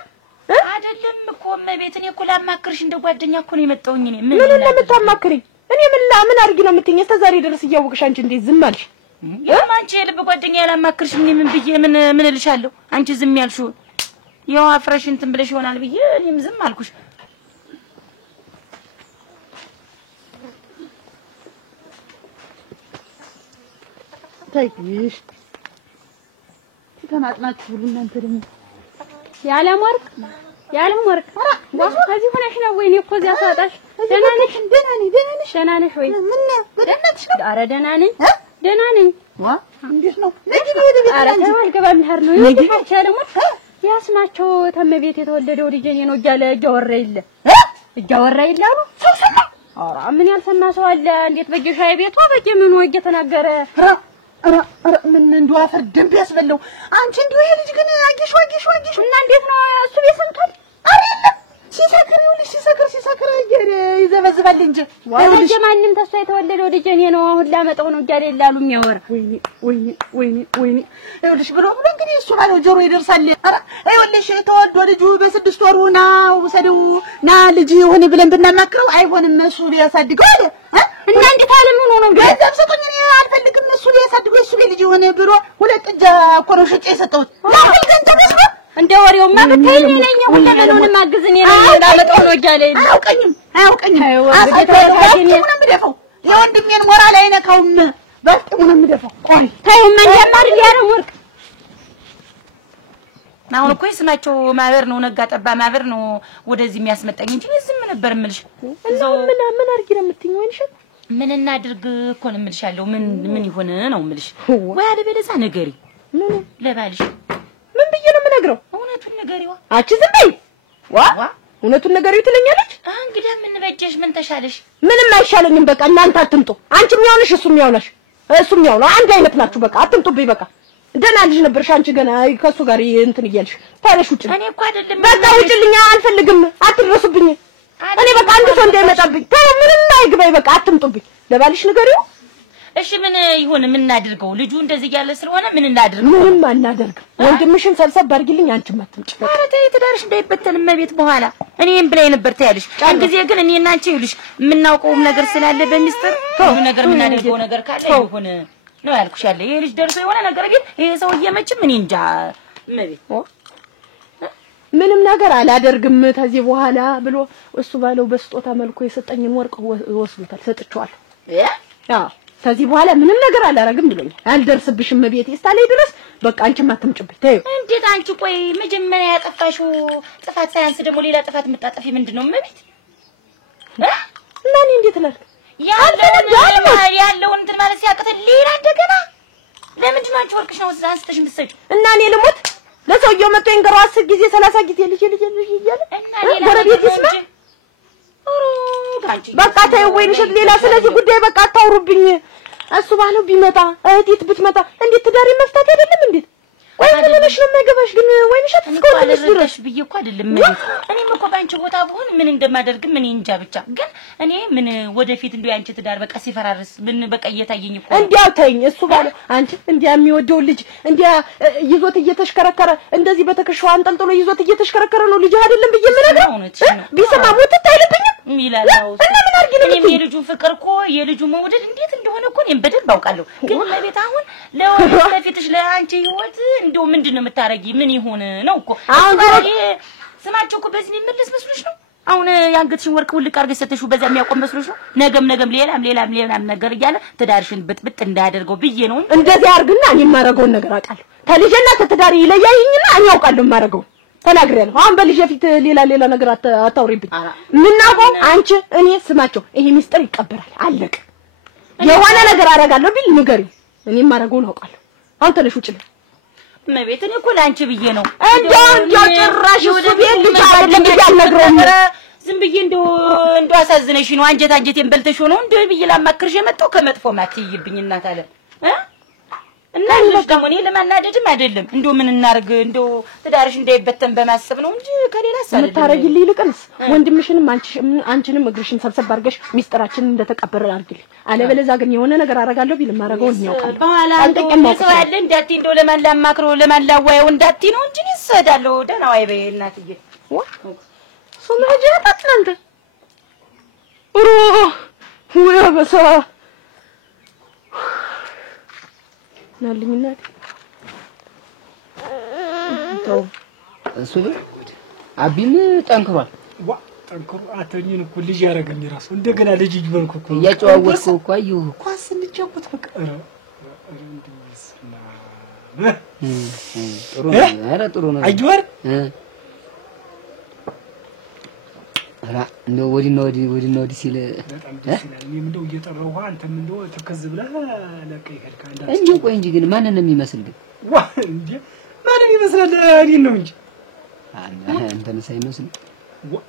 አይደለም እኮ መቤት እኔ እኮ ላማክርሽ እንደ ጓደኛ እኮ ነው የመጣሁኝ እኔ ምን እንደምታማክሪኝ እኔ ምን አድርጊ ነው የምትይኝ እስከዛሬ ድረስ እያወቅሽ አንቺ እንዴት ዝም አልሽ አንቺ የልብ ጓደኛ ያላማክርሽ ምን ብዬ ምን እልሻለሁ አንቺ ዝም ያልሽው ያው አፍረሽ እንትን ብለሽ ይሆናል ብዬ እኔም ዝም አልኩሽ ታይሽ ተማጥናችሁ ሁሉ እናንተ ደግሞ ያለም ወርቅ ዋው ከዚህ ሆነሽ ነው ወይ? እኔ እኮ እዚያ ሳጣሽ ደህና ነሽ ወይ? ምን በደናትሽ ነው? ኧረ ደህና ነኝ ዋ እንዴት ነው? ኧረ ተማል ገባም ልሄድ ነው ይልሽ ደግሞ ያስማቸው ተመቤት የተወለደው ልጅ እኔ ነው እያወራ ይላል አሉ ሰው ሰማ ኧረ ምን ያልሰማ ሰው አለ እንዴት በየሻይ ቤቷ በየምኑ እየተናገረ ኧረ ምን እንደው አፈር ደም ያስበለው አንቺ እንደው ይሄ ልጅ ግን አጊሽው እና እንዴት ነው እሱ ቤሰንቷል አይደለም ሲሰክር ይዘበዝባል እንጂ ወይኔ ማንንም ተስፋ የተወለደው ልጅ እኔ ነው አሁን ላመጣው ነው እያለ ይላሉ የሚያወራ ወይኔ ይኸውልሽ ብሎ እንግዲህ እሱ ማለት ጆሮ ይደርሳል ኧረ ይኸውልሽ ተወልዶ ልጁ በ6 ወሩ ና ወሰደው ና ልጅ ሆነ ብለን ብናማክረው አይሆንም እሱ ሊያሳድገው አለ እና እንዴት አለ ምን ሆነ ገንዘብ ሰጡኝ እኔ አልፈልግም እሱ ሊያሳድገው እሱ ልጅ ሆነ ብሎ ሁለት እጃ ኮሮ ሽጬ ሰጠሁት ለምን ገንዘብ ነው እንደ ወሬውማ በተይ ነኝ ሁሉንም ማግዝ እኔ ነኝ ላመጣው ነው እያለ አያውቀኝም አሳደው ነው የምደፋው የወንድሜን ሞራል አይነካውም በጥሙ ነው የምደፋው ቆይ ተይ ምን ጀማር ሊያረም ወርቅ አሁን እኮ ስማቸው ማህበር ነው ነጋ ጠባ ማህበር ነው ወደዚህ የሚያስመጣኝ እንጂ ዝም ነበር እምልሽ እዛው ምን አድርጊ ነው የምትይኝ ወይንሽ ምን እናድርግ እኮ ነው እምልሻለሁ ምን ይሆን ነው እምልሽ ወይ አለበለዛ ነገሪ ምን ለባልሽ ምን ብዬ ነው የምነግረው እውነቱን ነገሪዋ አንቺ ዝም በይ ዋ እውነቱን ነገር ይትለኛለች። እንግዲህ ምን በጀሽ ምን ተሻለሽ? ምንም አይሻለኝም። በቃ እናንተ አትምጡ። አንቺም ያውነሽ እሱም ያውነሽ እሱም ያው ነው አንድ አይነት ናችሁ። በቃ አትምጡብኝ። በቃ ደህና ልጅ ነበርሽ አንቺ ገና ከሱ ጋር እንትን እያልሽ ታለሽ ውጭ። እኔ እኮ አይደለም በቃ ውጭልኛ አልፈልግም። አትድረሱብኝ። እኔ በቃ አንድ ሰው እንዳይመጣብኝ ምንም አይግባኝ። በቃ አትምጡብኝ። ለባልሽ ንገሪው። እሺ ምን ይሁን ምን እናድርገው? ልጁ እንደዚህ ያለ ስለሆነ ምን እናድርገው? ምንም አናደርግም። ወንድምሽን ሰብሰብ አድርጊልኝ። አንቺም አትምጪ። ኧረ ተይ ትዳርሽ እንዳይበተን መቤት በኋላ እኔም ብላይ ነበር ታያለሽ። ጊዜ ግን እኔና አንቺ ይልሽ የምናውቀውም ነገር ስላለ በሚስጥር ሁሉ ነገር የምናደርገው ነገር ካለ ይሁን ነው ያልኩሽ። ያለ ይሄ ልጅ ደርሶ የሆነ ነገር ግን ይሄ ሰውዬ መቼም እኔ እንጃ መቤት ምንም ነገር አላደርግም ከዚህ በኋላ ብሎ እሱ ባለው በስጦታ መልኩ የሰጠኝን ወርቅ ወስዶታል። ሰጥቼዋለሁ። አዎ ከዚህ በኋላ ምንም ነገር አላረግም ብሎኛል። አልደርስብሽም ቤቴ እስታለይ ድረስ በቃ አንቺም አትምጭብኝ። ተይው። እንዴት አንቺ ቆይ መጀመሪያ ያጠፋሽው ጥፋት ሳያንስ ደግሞ ሌላ ጥፋት የምታጠፊ ምንድነው መቤት? እና እኔ እንዴት ላልክ ያለውን እንትን ማለት ሲያቅት ሌላ እንደገና ለምንድን ነው አንቺ ወርቅሽ ነው አንስተሽ የምትሰጪው? እና እኔ ልሞት ለሰውየው መጥቶ ይንገረው 10 ጊዜ 30 ጊዜ ልጅ እያለ እና ሌላ ጎረቤት ይስማ። በቃ ተይው ወይንሽት ሌላ ስለዚህ ጉዳይ በቃ አታውሩብኝ። እሱ ባለው ቢመጣ እህቴት ብትመጣ እንዴት ትዳሪ መፍታት አይደለም እንዴት? ቆይ ምንሽ ነው የማይገባሽ ግን ወይንሽት እስከሆነሽ ድረስ ብዬ እኮ አይደለም ማለት እኔም እኮ ባንቺ ቦታ ብሆን ምን እንደማደርግ ምን እንጃ ብቻ ግን እኔ ምን ወደፊት እንደው ያንቺ ትዳር በቃ ሲፈራርስ ምን በቃ እየታየኝ እኮ እንዲያው ተይኝ። እሱ ባለው አንቺ እንዲያ የሚወደው ልጅ እንዲያ ይዞት እየተሽከረከረ እንደዚህ በተከሻው አንጠልጥሎ ይዞት እየተሽከረከረ ነው ልጅ አይደለም ብዬ ምን ነገር ቢሰማ ሞት ታይልብኝም ይላልው እና ምን አርጊ ነው እኔም የልጁን ፍቅር እኮ የልጁ መውደድ እንዴት እንደሆነ እኮ እኔም በደንብ አውቃለሁ። ግን ለቤት አሁን ለወደፊትሽ ለአንቺ ህይወት እንደው ምንድነው የምታረጊ ምን ይሆን ነው እኮ አሁን ስማቸው እኮ በዚህ የሚመለስ መስሎሽ ነው? አሁን ያንገትሽን ወርቅ ውልቅ አርገሽ ሰተሽው በዛ የሚያቆም መስሎሽ ነው? ነገም ሌላም ነገር እያለ ትዳርሽን ብጥብጥ እንዳያደርገው ብዬ ነው። እንደዚህ አርግና እኔ የማረገውን ነገር አውቃለሁ። ከልጅና ከትዳሪ ይለያይኝና እኔ አውቃለሁ የማረገው ተናግሬያለሁ። አሁን በልጅ ፊት ሌላ ነገር አታውሪብኝ። ምናውቀው አንቺ እኔ ስማቸው ይሄ ሚስጥር ይቀበራል አለቀ። የሆነ ነገር አረጋለሁ ቢል ንገሪ። እኔ የማረገውን አውቃለሁ። አሁን ተነሽ ውጭልኝ። መቤት እኔ እኮ ላንቺ ብዬ ነው እንደው ጭራሽ ወደ ቤት ልጅ አይደለም ያልነግረው ዝም ብዬ እንደው አሳዝነሽ ነው አንጀቴን በልተሽ ነው እንደው ብዬ ላማክርሽ የመጣው ከመጥፎ ማትይብኝ እናት አለ እና ልጅ ደግሞ እኔ ለማናደድም አይደለም እንደው ምን እናርግ እንደው ትዳርሽ እንዳይበተን በማሰብ ነው እንጂ ከሌላ ሳለ ምታረጊልኝ ልቅንስ ወንድምሽንም አንቺንም እግርሽን ሰብሰብ አድርገሽ ሚስጥራችንን እንደተቀበረ አድርጊልኝ። አለበለዚያ ግን የሆነ ነገር አረጋለሁ ቢል ማረጋው ነው በኋላ ሰው ያለ እንዳትይ እንደው ለማን ላማክረው ለማን ላዋየው እንዳትይ ነው እንጂ ይሰዳለው። ደህና ዋይ በይ እናትዬ ሶመጀ አጥናንተ ወይ በሳ ናልኝና ተው እሱ አቢም ጠንክሯል። ጠንክሮ አተኝን እኮ ልጅ ያረገኝ ራሱ እንደገና ልጅ ይበልኩ እኮ ያጫወትኩ እኮ አየሁ ኳስ እንጫወት በቃ ጥሩ ነው አጅወር እንደው ወዲና ወዲህ ሲል በጣም ደስ ይላል። እኔም እንደው እየጠራሁ አንተም እንደው ተከዝ ብለህ ለቀይ ሄድካ አንዳንድ እንዴ ቆይ እንጂ ግን ማንን ነው የሚመስል ግን ዋ እንዴ ማንን ይመስላል? እኔን ነው እንጂ አንተን ሳይመስል ዋ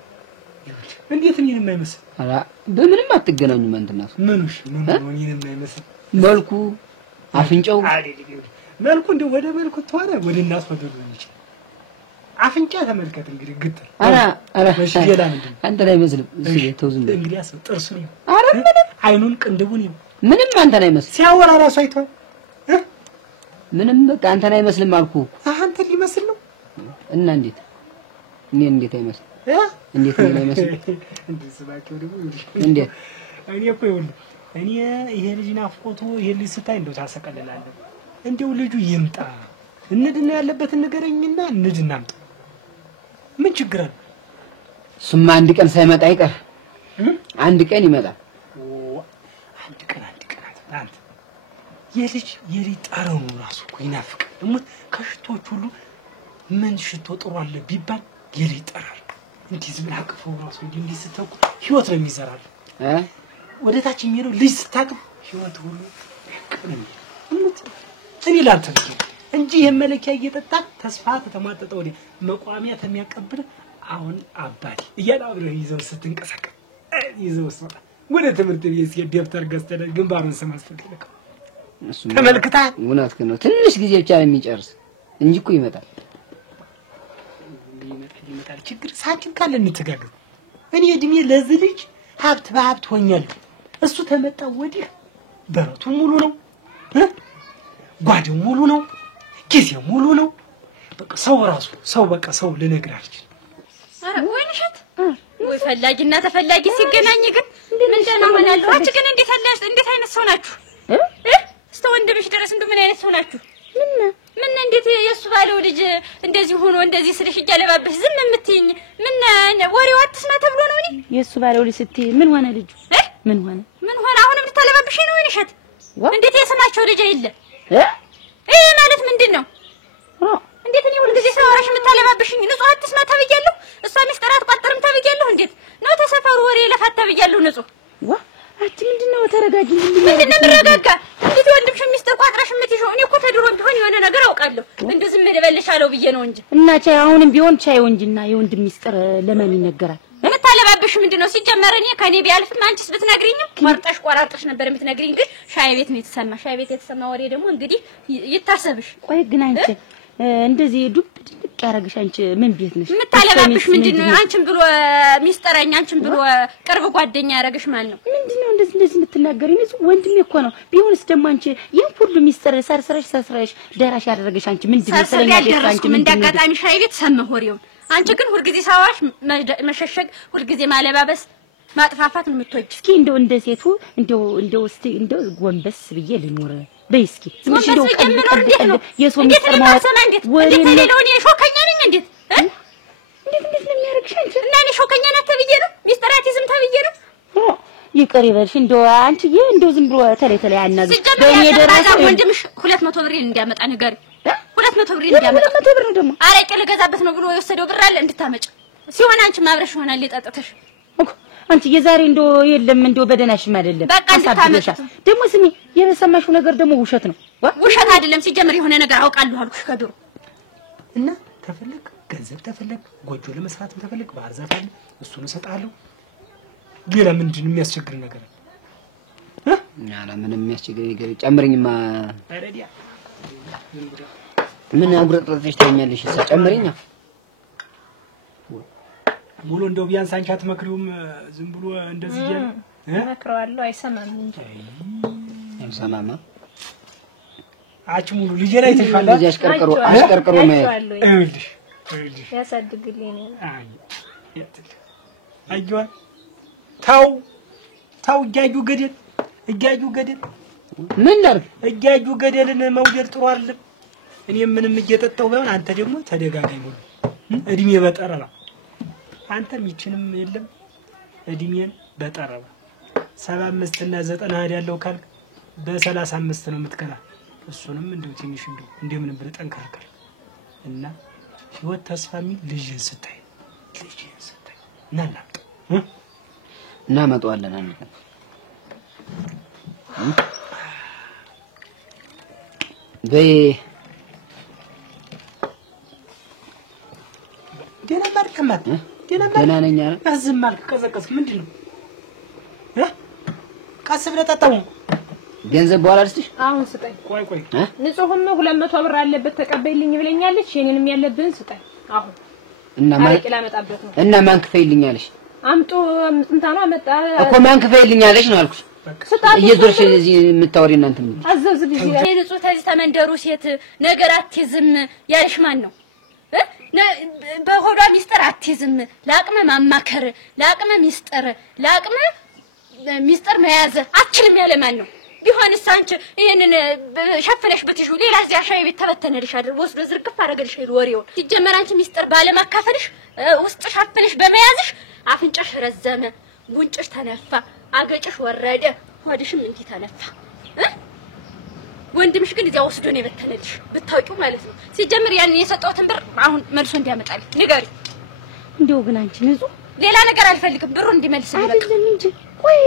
እንዴት እኔን የማይመስል? አራ በምንም አትገናኙም አንተና እሱ ምንሽ ምን ነው እኔን የማይመስል? መልኩ አፍንጫው መልኩ እንደው ወደ መልኩ ተዋረ ወደ እናስ ወደሉ እንጂ አፍንጫ ተመልከት እንግዲህ ግጥር አራ እሺ ሌላ ምንድን አንተ ላይ መስል እሺ ተውዝም እንግዲህ አሰብ ጥርሱ ነው አራ አይኑን ቅንድቡን ነው ምንም አንተ ላይ መስል ሲያወራ ራሱ አይቷል ምንም በቃ አንተ ላይ መስልም አልኩ አንተ ሊመስል ነው እና እንዴት አይመስል እንዴት ነው አይመስል እንዴ ስባቸው ደግሞ እንዴት እኔ እኮ ይኸውልህ እኔ ይሄ ልጅ ናፍቆቱ ይሄ ልጅ ስታይ እንደው ታሰቀልላለህ እንደው ልጁ ይምጣ እንድና ያለበትን ንገረኝና እንድና አምጣ ምን ችግር አለ? እሱማ አንድ ቀን ሳይመጣ አይቀር አንድ ቀን ይመጣል። አንድ ቀን አንተ የልጅ ጠረኑ ራሱ እኮ ይናፍቅ እሙት ከሽቶች ሁሉ ምን ሽቶ ጥሩ አለ ቢባል የልጅ ጠረን እንዲህ ዝም አቅፈው ራሱ እንዲህ ስተኩ ህይወት ነው የሚዘራል ወደ ታች የሚሄደው ልጅ ስታቅፍ ህይወት ሁሉ ያቀረም እሙት እኔ ላንተ እንጂ የመለኪያ እየጠጣ ተስፋ ተተማጠጠ ወዲህ መቋሚያ ተሚያቀብል አሁን አባቴ እያለ አብረህ ይዘው ስትንቀሳቀስ ይዘው ስወጣ ወደ ትምህርት ቤት ሲሄድ ደብተር ገዝተህ ግንባሩን ስማስተልከው ተመልክታ እውነት ነው። ትንሽ ጊዜ ብቻ ነው የሚጨርስ እንጂ እኮ ይመጣል። ችግር ሳችን ካለ እንተጋገዝ። እኔ እድሜ ለዚህ ልጅ ሀብት በሀብት ሆኛለሁ። እሱ ተመጣ ወዲህ በረቱ ሙሉ ነው፣ ጓዴው ሙሉ ነው፣ ጊዜው ሙሉ ነው። በቃ ሰው በቃ ሰው ልነግርህ አልችልም። ኧረ ወይንሸት ወይ ፈላጊና ተፈላጊ ሲገናኝ ግን ምንድን ነው ማለት ነው? አንቺ ግን እንዴት አይነት ሰው ናችሁ? እስከ ወንድምሽ ድረስ ምን አይነት ሰው ናችሁ? ምን እንዴት የሱ ባለው ልጅ እንደዚህ ሆኖ እንደዚህ ስልሽ እያለባበሽ ዝም የምትይኝ ምን ወሬው አትስማ ተብሎ ነው? እኔ የሱ ባለው ልጅ ስትይ ምን ሆነ ልጁ? ምን ሆነ? አሁንም ልታለባብሽ ነው ወይንሸት? እንዴት የሰማቸው ልጅ አይደለ? ማለት ምንድን ነው? እንዴት እኔ ሁሉ ጊዜ ሰዋራሽ የምታለባብሽኝ? ንጹህ አትስማ ተብያለሁ። እሷ ሚስጥር አትቋጥርም ተብያለሁ። እንዴት ነው ተሰፈሩ ወሬ ለፋት ተብያለሁ። ንጹህ አንቺ ምንድነው? ተረጋጊ። ምንድነው ምረጋጋ? እንዴት ወንድምሽ ሚስጥር ቋጥረሽ የምትይው? እኔ እኮ ተድሮም ቢሆን የሆነ ነገር አውቃለሁ። እንደዚህ ምን ልበልሻለሁ ብዬ ነው እንጂ እና ቻይ አሁንም ቢሆን ቻይ ወንጅና የወንድም ሚስጥር ለማን ይነገራል? የምታለባብሽ ምንድነው? ሲጀመር እኔ ከኔ ቢያልፍም አንቺስ ብትነግሪኝም ቆራርጠሽ ነበር የምትነግሪኝ። ግን ሻይ ቤት ነው የተሰማ። ሻይ ቤት የተሰማ ወሬ ደግሞ እንግዲህ ይታሰብሽ። ቆይ ግን አንቺ እንደዚህ ዱብ ድቅ ያረግሽ አንቺ ምን ቤት ነሽ? የምታለባብሽ ምንድነው? አንቺን ብሎ ሚስጥረኛ አንቺን ብሎ ቅርብ ጓደኛ ያረግሽ ማለት ነው። ምንድነው እንደዚህ የምትናገሪ? ንጹህ ወንድሜ እኮ ነው። ቢሆንስ ደግሞ አንቺ ይሄን ሁሉ ሚስጥር ሰርስረሽ ደራሽ ያደረግሽ አንቺ ምንድነው? ስለኛ ደስ አንቺ ምን እንዳጋጣሚ ሻይ ቤት ሰማሁ ወሬውን። አንቺ ግን ሁልጊዜ ሳዋሽ መሸሸግ፣ ሁልጊዜ ማለባበስ፣ ማጥፋፋት ነው የምትወጂ። እስኪ እንደ ሴቱ እስቲ ጎንበስ ብዬ ልኖር በይ እስኪ ትንሽ ቀልድ የሰው ሚስጥር ማለት ወሬ ነው። እኔ ሾከኛ ነኝ እንዴት ነው የሚያረግሽ አንቺ? እና እኔ ሾከኛ ናት ተብዬ ነው ሚስጥር አትይዝም ተብዬ ነው? ይቅር ይበልሽ። ዝም ብሎ ተለይ አናግሪ። በእኔ ደረሰ ወንድምሽ 200 ብር እንዲያመጣ ነገር 200 ብር እንዲያመጣ 200 ብር ደግሞ አረቄ ልገዛበት ነው ብሎ የወሰደው ብር አለ እንድታመጭ ሲሆን አንቺ ማብረሽ ይሆናል የጠጥተሽ አንቺ የዛሬ የለም በደናሽም አይደለም። በቃ እንድታመጭ ደግሞ ስሚ የሰማሽው ነገር ደግሞ ውሸት ነው። ውሸት አይደለም ሲጀምር የሆነ ነገር አውቃለሁ አልኩሽ ከድሮ እና ተፈልክ ገንዘብ ተፈልክ ጎጆ ለመስራት ተፈልክ ባህር ዛፍ አለ እሱን እሰጣለሁ። ሌላ ምንድን የሚያስቸግር ነገር ያላ ምንም የሚያስቸግር ነገር ጨምሪኝማ። አረዲያ ምን አጉረጥረጥሽ ታኛለሽ? ጨምሪኛ ሙሉ እንደው ቢያንስ አንቺ አትመክሪውም? ዝም ብሎ እንደዚህ ይያል መክረዋለሁ አይሰማም እንጂ አይሰማማ። አቺ ሙሉ ልጄ ላይ ተሻለ ልጅ አሽቀርቅሮ ማለት እልሽ ያሳድግልኝ ነው። አይዋ ታው እጃጁ ገደል ምን ላድርግ? እጃጁ ገደልን መውደድ ጥሩ አይደለም። እኔ ምንም እየጠጣሁ ባይሆን አንተ ደግሞ ተደጋጋሚ ሁሉ እድሜ በጠረባ አንተም ይችንም የለም እድሜን በጠረባ 75 እና 90 ያለው ካልክ በ35 ነው የምትከላ። እሱንም እንደው ትንሽ እንደምን ብለ ጠንከርከር እና ህይወት ተስፋ የሚል ልጅን ስታይ እናመጣዋለን አንተ በይ ደህና ነኝ። አዝም አልክ ቀዘቀዝክ ምንድነው? ቀስ ብለህ ጠጣው። ገንዘብ በኋላ ልስጥሽ። አሁን ስጠኝ። ቆይ ንጹህም 200 ብር አለበት ተቀበይልኝ ብለኛለች። የኔንም ያለብህን ስጠኝ አሁን። እና ማን ክፈይልኛለሽ? አምጡ እንታና መጣ እኮ ማን ክፈይልኛለሽ ነው አልኩሽ። እየዞርሽ እዚህ የምታወሪ እናንተ ምን አዘዝ ልጅ ንጹህ ተዚህ ተመንደሩ ሴት ነገር አትይዝም ያልሽ ማን ነው? በሆዷ ሚስጥር አትይዝም። ለአቅመ ማማከር ለአቅመ ሚስጥር መያዝ አትችልም ያለ ማን ነው? ቢሆንስ አንቺ ይሄንን ሸፈነሽ ብትሹ ሌላ ሻይ ቤት ተበተነልሽ አይደል? ወስዶ ዝርክፍ አደረገልሽ ወሬው። ሲጀመር አንቺ ሚስጥር ባለማካፈልሽ ውስጥ ሸፈነሽ በመያዝሽ አፍንጫሽ ረዘመ፣ ጉንጭሽ ተነፋ፣ አገጭሽ ወረደ፣ ሆድሽም እንዲህ ተነፋ። ወንድምሽ ግን እዚያ ወስዶ ነው የበተነልሽ ብታውቂው ማለት ነው። ሲጀመር ያን የሰጠውትን ብር አሁን መልሶ እንዲያመጣልኝ ንገሪ። እንደው ግን አንቺ ንጹህ ሌላ ነገር አልፈልግም፣ ብሩ እንዲመልስልኝ በቃ አይደለም እንጂ ቆይ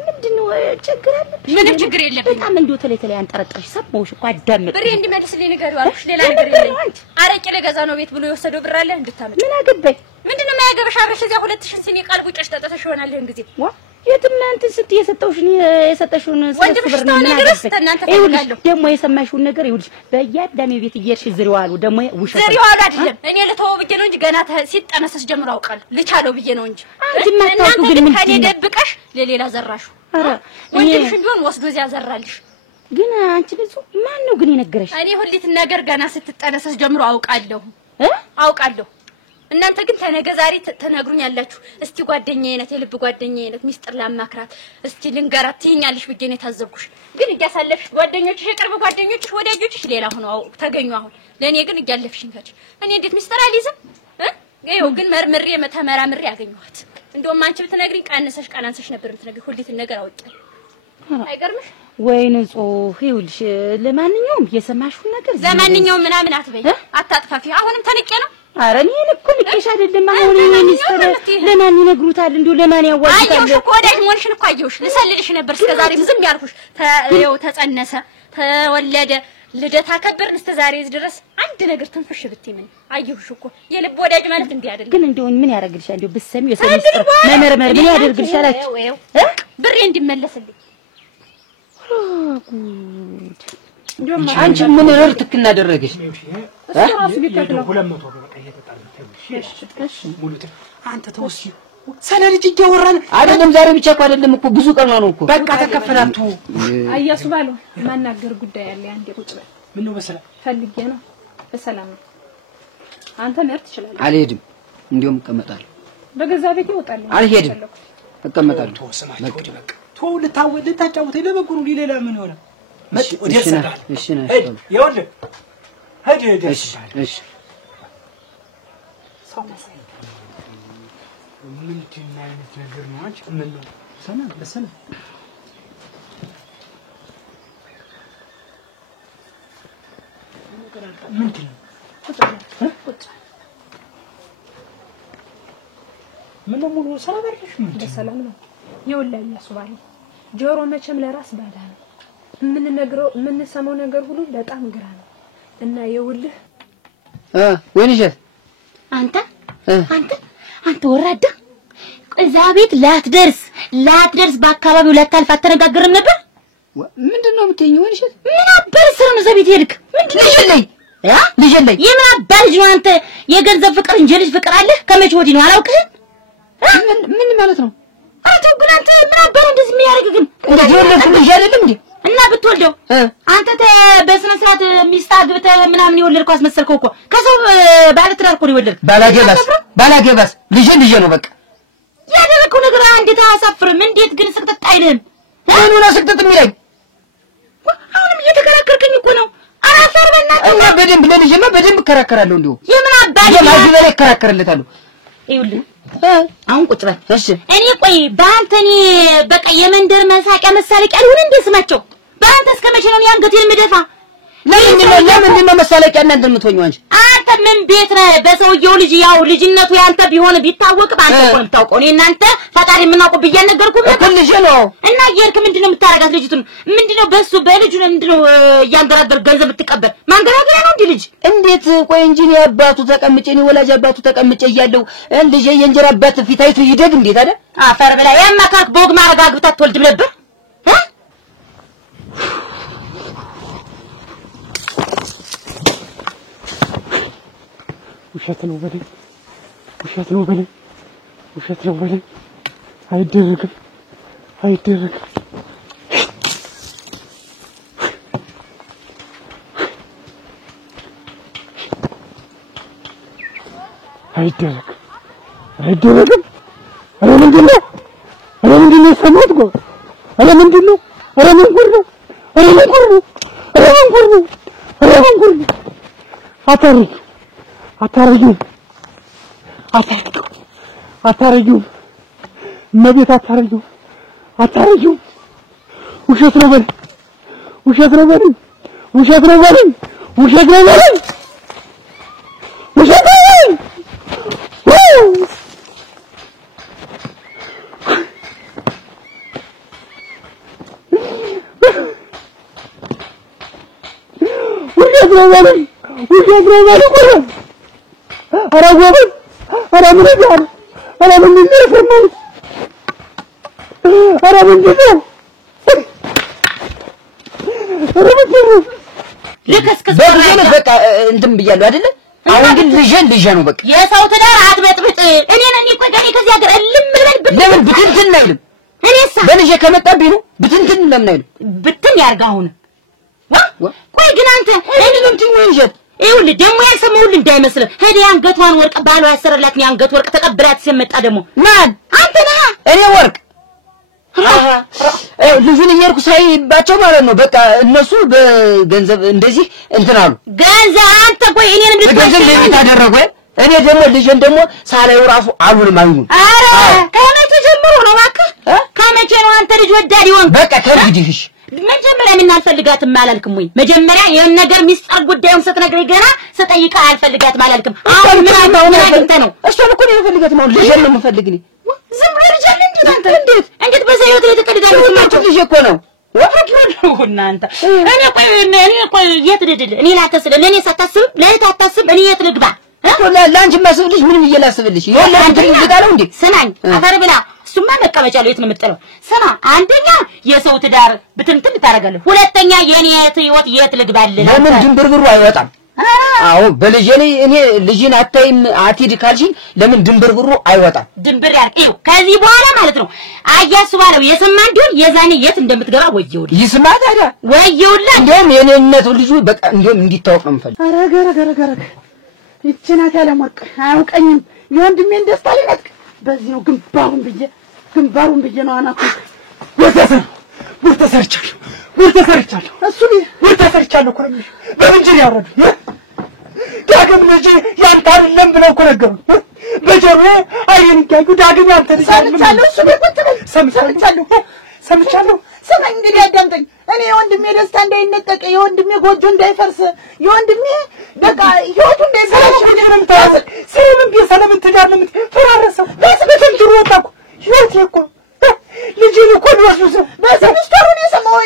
ምንድነው ችግር አለ? ምንም ችግር የለብኝም። በጣም እንደው ተለይ አንጠረጥረሽ ሰማሁሽ እኮ አዳምጥ። ብሬ እንዲመልስልኝ ንገሪው አልኩሽ። ሌላ ነገር የለኝም። አረቄ ለገዛ ነው ቤት ብሎ የወሰደው ብር አለ እንድታመጥ። ምን አገባኝ? ምንድነው የማያገባሽ? አብረሽ እዚያ 2000 ሲኒ ቃል ቁጭሽ ተጠተሽ ይሆናል እንግዲህ ዋ የትም እንትን ስትይ የሰጠሽውን ወንድምሽ ነው ነገርስ ተናንተ ፈልጋለሁ። ደግሞ የሰማሽውን ነገር ይኸውልሽ በያዳሜ ቤት እየርሽ ዝሪዋሉ ደግሞ ውሸት ዝሪዋሉ አይደለም እኔ ለተወው ብዬ ነው እንጂ ገና ሲጠነሰስ ጀምሮ አውቃለሁ ልቻለው ብዬ ነው እንጂ እናንተ ግን ከኔ ደብቀሽ ለሌላ ዘራሹ ወንድምሽ ቢሆን ወስዶ እዚያ ዘራልሽ። ግን አንቺ ልጅ ማን ነው ግን የነገረሽ? እኔ ሁሊት ነገር ገና ስትጠነሰስ ጀምሮ አውቃለሁ። እናንተ ግን ተነገ ዛሬ ተነግሩኛላችሁ። እስቲ ጓደኛዬ ናት የልብ ጓደኛዬ ናት ሚስጥር ላማክራት እስቲ ልንገራት ትይኛለሽ ብዬ ነው የታዘብኩሽ። ግን እያሳለፍሽ ጓደኞችሽ የቅርብ ጓደኞችሽ ወዳጆችሽ ሌላ ሆነው ተገኙ። አሁን ለኔ ግን እያለፍሽኝ ከች እኔ እንዴት ሚስጥር አልይዝም? ይኸው ግን መርምሬ ተመራምሬ ያገኘኋት። እንደውም አንቺ ብትነግሪኝ ቀናንሰሽ ነበር ብትነግሪኝ ሁሊት ነገር አውቄያለሁ። አይገርምሽ? ወይ ንጹህ ይኸውልሽ ለማንኛውም የሰማሽውን ነገር ለማንኛውም ምናምን አትበይ አታጥፋፊ። አሁንም ተንቄ ነው ኧረ እኔ እኮ ልኬሽ አይደለም። አሁን ሚኒስትር ለማን ይነግሩታል? እንደው ለማን ያዋጣል? አየሁሽ እኮ ወዳጅ መሆንሽን እኮ አየሁሽ። ልሰልልሽ ነበር እስከዛሬም ዝም ያልኩሽ። ተየው ተጸነሰ ተወለደ ልደት አከበርን እስከ ዛሬ ድረስ አንድ ነገር ትንፍሽ ብትይ ምን አየሁሽ እኮ። የልብ ወዳጅ ማለት እንዲህ አይደለም። ግን እንደው ምን ያደርግልሻል? እንደው ብትሰሚው የሰው ሚስጥር መመርመር ምን ያደርግልሻል? ብሬ እንዲመለስልኝ ጉድ አንቺ ምን ረርትክ እናደረግሽ? እራሱ ቢከፍለው 200 ብር በቃ እየተጣለ እሺ ሙሉት አንተ ተውሲ ሰለ ልጅ እያወራን አይደለም። ዛሬ ብቻ እኮ አይደለም እኮ ብዙ ቀን ነው እኮ። በቃ ተከፈላቱ አያሱ ባለው ማናገር ጉዳይ አለ። አንዴ ቁጭ በል። ምን ነው በሰላም ፈልጌ ነው። በሰላም ነው። አንተ መርጥ ትችላለህ። አልሄድም። እንዲያውም እቀመጣለሁ። በገዛ ቤት ይወጣል። አልሄድም። እቀመጣለሁ። ተወሰማችሁ ወዲ በቃ ተው ልታጫውተኝ ለበጉሩ ሌላ ምን ሆነ? እሺ እሺ ይኸውልህ ሄድ እሺ ሰው መሰለኝ ምንድን አይነት ነገር ነው? አንቺ ምን ነው ሰላም በሰላም ምንድን ነው? ቁጭ ምን ነው ሙሉ ሰላም አይደለሽ? በሰላም ነው። ይኸውልህ እያሱ ባለው ጆሮ መቼም ለራስ ባዳ ነው። የምንሰማው ነገር ሁሉ በጣም ግራ ነው እና ይኸውልህ ወይንሸት አንተ ወራዳ እዛ ቤት ላትደርስ በአካባቢው ላታልፍ አትነጋገርም ነበር? ምንድነው የምትይኝ ወይንሸት? ምን አባል ስራ ነው እዛ ቤት ሄድክ? ምንድነው ልጅ ላይ የምን አባል ልጅ ነው አንተ? የገንዘብ ፍቅር እንጂ ልጅ ፍቅር አለ ከመቼ ወዲህ ነው አላውቅህም? ምን ማለት ነው? አንተ ግን አንተ ምን አባል እንደዚህ ምን ያደርግ ግን እንደዚህ ወለድኩ ልጅ አይደለም እንዴ? እና ብትወልደው አንተ በስነ ስርዓት ሚስት አግብተህ ምናምን የወለድከው አስመሰልከው እኮ። ከሰው ባለ ትዳር እኮ ነው የወለድከው። ባላገባስ ልጅ ነው በቃ። ያደረከው ነገር እንዴት አያሳፍርም? እንዴት ግን ስቅጥጥ አይልም? ምን ነው ስቅጥጥ የሚለኝ? አሁንም እየተከራከርከኝ እኮ ነው። አራፈር በእናትህ እና በደንብ ለልጅማ በደንብ እከራከራለሁ። እንደው የምን አባል ለማጅ በላይ እከራከርለታለሁ። ይኸውልህ አሁን ቁጭ በል እሺ። እኔ ቆይ በአንተኔ በቃ የመንደር መሳቂያ መሳለቂያ ልሁን እንደ ስማቸው በአንተ እስከመቼ ነው ያንገቴን የምደፋ? ለምንድን ነው መሳለቂያ እናንተ የምትሆኚው? አንተ ምን ቤት ነህ? በሰውየው ልጅ ያው ልጅነቱ ያንተ ቢሆን ቢታወቅ በአንተ እኮ ነው የምታውቀው። እኔ እናንተ ፈጣሪ የምናውቀው ብዬ ነገርኩህ እኮ ልጅ ነው እና እየሄድክ ምንድነው የምታረጋት ልጅቱን? ምንድነው በሱ በልጁ ምንድነው እያንገራገር ገንዘብ የምትቀበል? ማንገራገር ነው እንዴ ልጅ? እንዴት ቆይ እንጂ ነው አባቱ ተቀምጬ ነው ወላጅ አባቱ ተቀምጬ እያለሁ ልጅ የእንጀራ አባት ፊታይቱ ይደግ እንዴ ታዲያ? አፈር ብላ ያማካክ ቦግ ማረጋ አግብታ ትወልድ ነበር። ውሸት ነው በለኝ አይደረግም አይደረግ ኧረ ምንድነው የሰማሁት እኮ ኧረ ምንድነው ኧረ ምን ጉድ ነው አታረጊው እመቤት አታረጊው ውሸት ነው በለኝ በለኝ ውሸት ነው በለኝ ኧረ ጎበዝ ኧረ ምን ይላል ኧረ ምን ይፈርማል ኧረ ምን ይላል ኧረ ምን ለከስከስ በቃ እንትን ብያለሁ አይደለ አሁን ግን ልጄ ነው በቃ የሰው ትዳር አትበጥብጥ እኔ ነኝ እኮ ከዚህ ሀገር እልም ብለን ለምን ብትንትን ነው እኔሳ በልጄ ከመጣብኝ ነው ብትንትን ለምን አይልም ብትን ያርጋውን ቆይ ግን አንተ እኔ እንትን ነው ይጀት ይኸውልህ ደግሞ ያልሰማሁልህ እንዳይመስልህ ሄደ አንገቷን ወርቅ ባሏ ያሰረላትን አንገት ወርቅ ተቀብላት ሲመጣ ደግሞ ማን አንተ ነህ እኔ ወርቅ ልጁን እየርኩ ሳይባቸው ማለት ነው በቃ እነሱ በገንዘብ እንደዚህ እንትን አሉ ገንዘብ አንተ ቆይ እኔንም ልትገንዘብ ለሚታደረጉ እኔ ደግሞ ልጅን ደግሞ ሳላዩ ራሱ አሉንም አይሁን አረ ከመቼ ጀምሮ ነው እባክህ ከመቼ ነው አንተ ልጅ ወዳድ ይሆን በቃ ከእንግዲህሽ መጀመሪያ ምን አልፈልጋትም አላልክም ወይ መጀመሪያ የሆነ ነገር ሚስጥር ጉዳዩን ስትነግረኝ ገና ስጠይቃ አልፈልጋትም አላልክም አሁን ምን አንተ ነው እሷን እኮ ነው የምፈልጋት ነው ልጅን ነው የምፈልግኝ ዝም ብለህ እንዴት አንተ እንዴት በዛ ህይወት ላይ ተቀድዳለህ ስማችሁ ልጅ እኮ ነው እናንተ እኔ ቆይ የት ልድል እኔ ላታስብ ለኔ ሳታስብ ለኔ ታታስብ እኔ የት ልግባ ለአንቺ ማስብልሽ ምንም እየላስብልሽ ይሄን አንተ ልጣለው እንዴ ስናኝ አፈር ብላ እሱማ መቀመጫ ላይ የት ነው የምትጠለው ስማ አንደኛ የሰው ትዳር ብትንትን ታረጋለህ ሁለተኛ የኔ ህይወት የት ልግባልህ ለምን ድንብርብሩ አይወጣም አዎ በልጄ ላይ እኔ ልጅን አታይም አትሂድ ካልሽኝ ለምን ድንብርብሩ አይወጣም ድንብር ያርቀው ከዚህ በኋላ ማለት ነው አያሱ ባለው የሰማ እንዲሆን የዛኔ የት እንደምትገባ ወየውል ይስማ ታዲያ ወየውላ እንደም የኔነቱ ልጁ በቃ እንደም እንዲታወቅ ነው የምፈልግ አረገረገረገረ ይችናት ያለማርቅ አያውቀኝም የወንድሜን ደስታ ሊነጥቅ በዚህ ነው ግንባሩን ብዬ ነው አናኩ ወርተሰርቻለሁ እሱ ወርተሰርቻለሁ እኮ ነው በእንጀራ ያወረዱ ዳግም ልጅ ያንተ አይደለም ብለው እኮ ነገሩ በጀሩ አይን ጋዩ ዳግም ያንተ ልጅ አይደለም እሱ ሰምቻለሁ ሰማኝ እንግዲህ አዳምጠኝ እኔ የወንድሜ ደስታ እንዳይነጠቅ የወንድሜ ጎጆ እንዳይፈርስ የወንድሜ በቃ ህይወቱ እንዳይሰራሽ ሰላም ቢሰላም ተዳለም ተራረሰው በስበትንጅሩ ወጣኩ ህይወት እኮ ልጅ እኮ ነው በሰምስተሩን የሰማው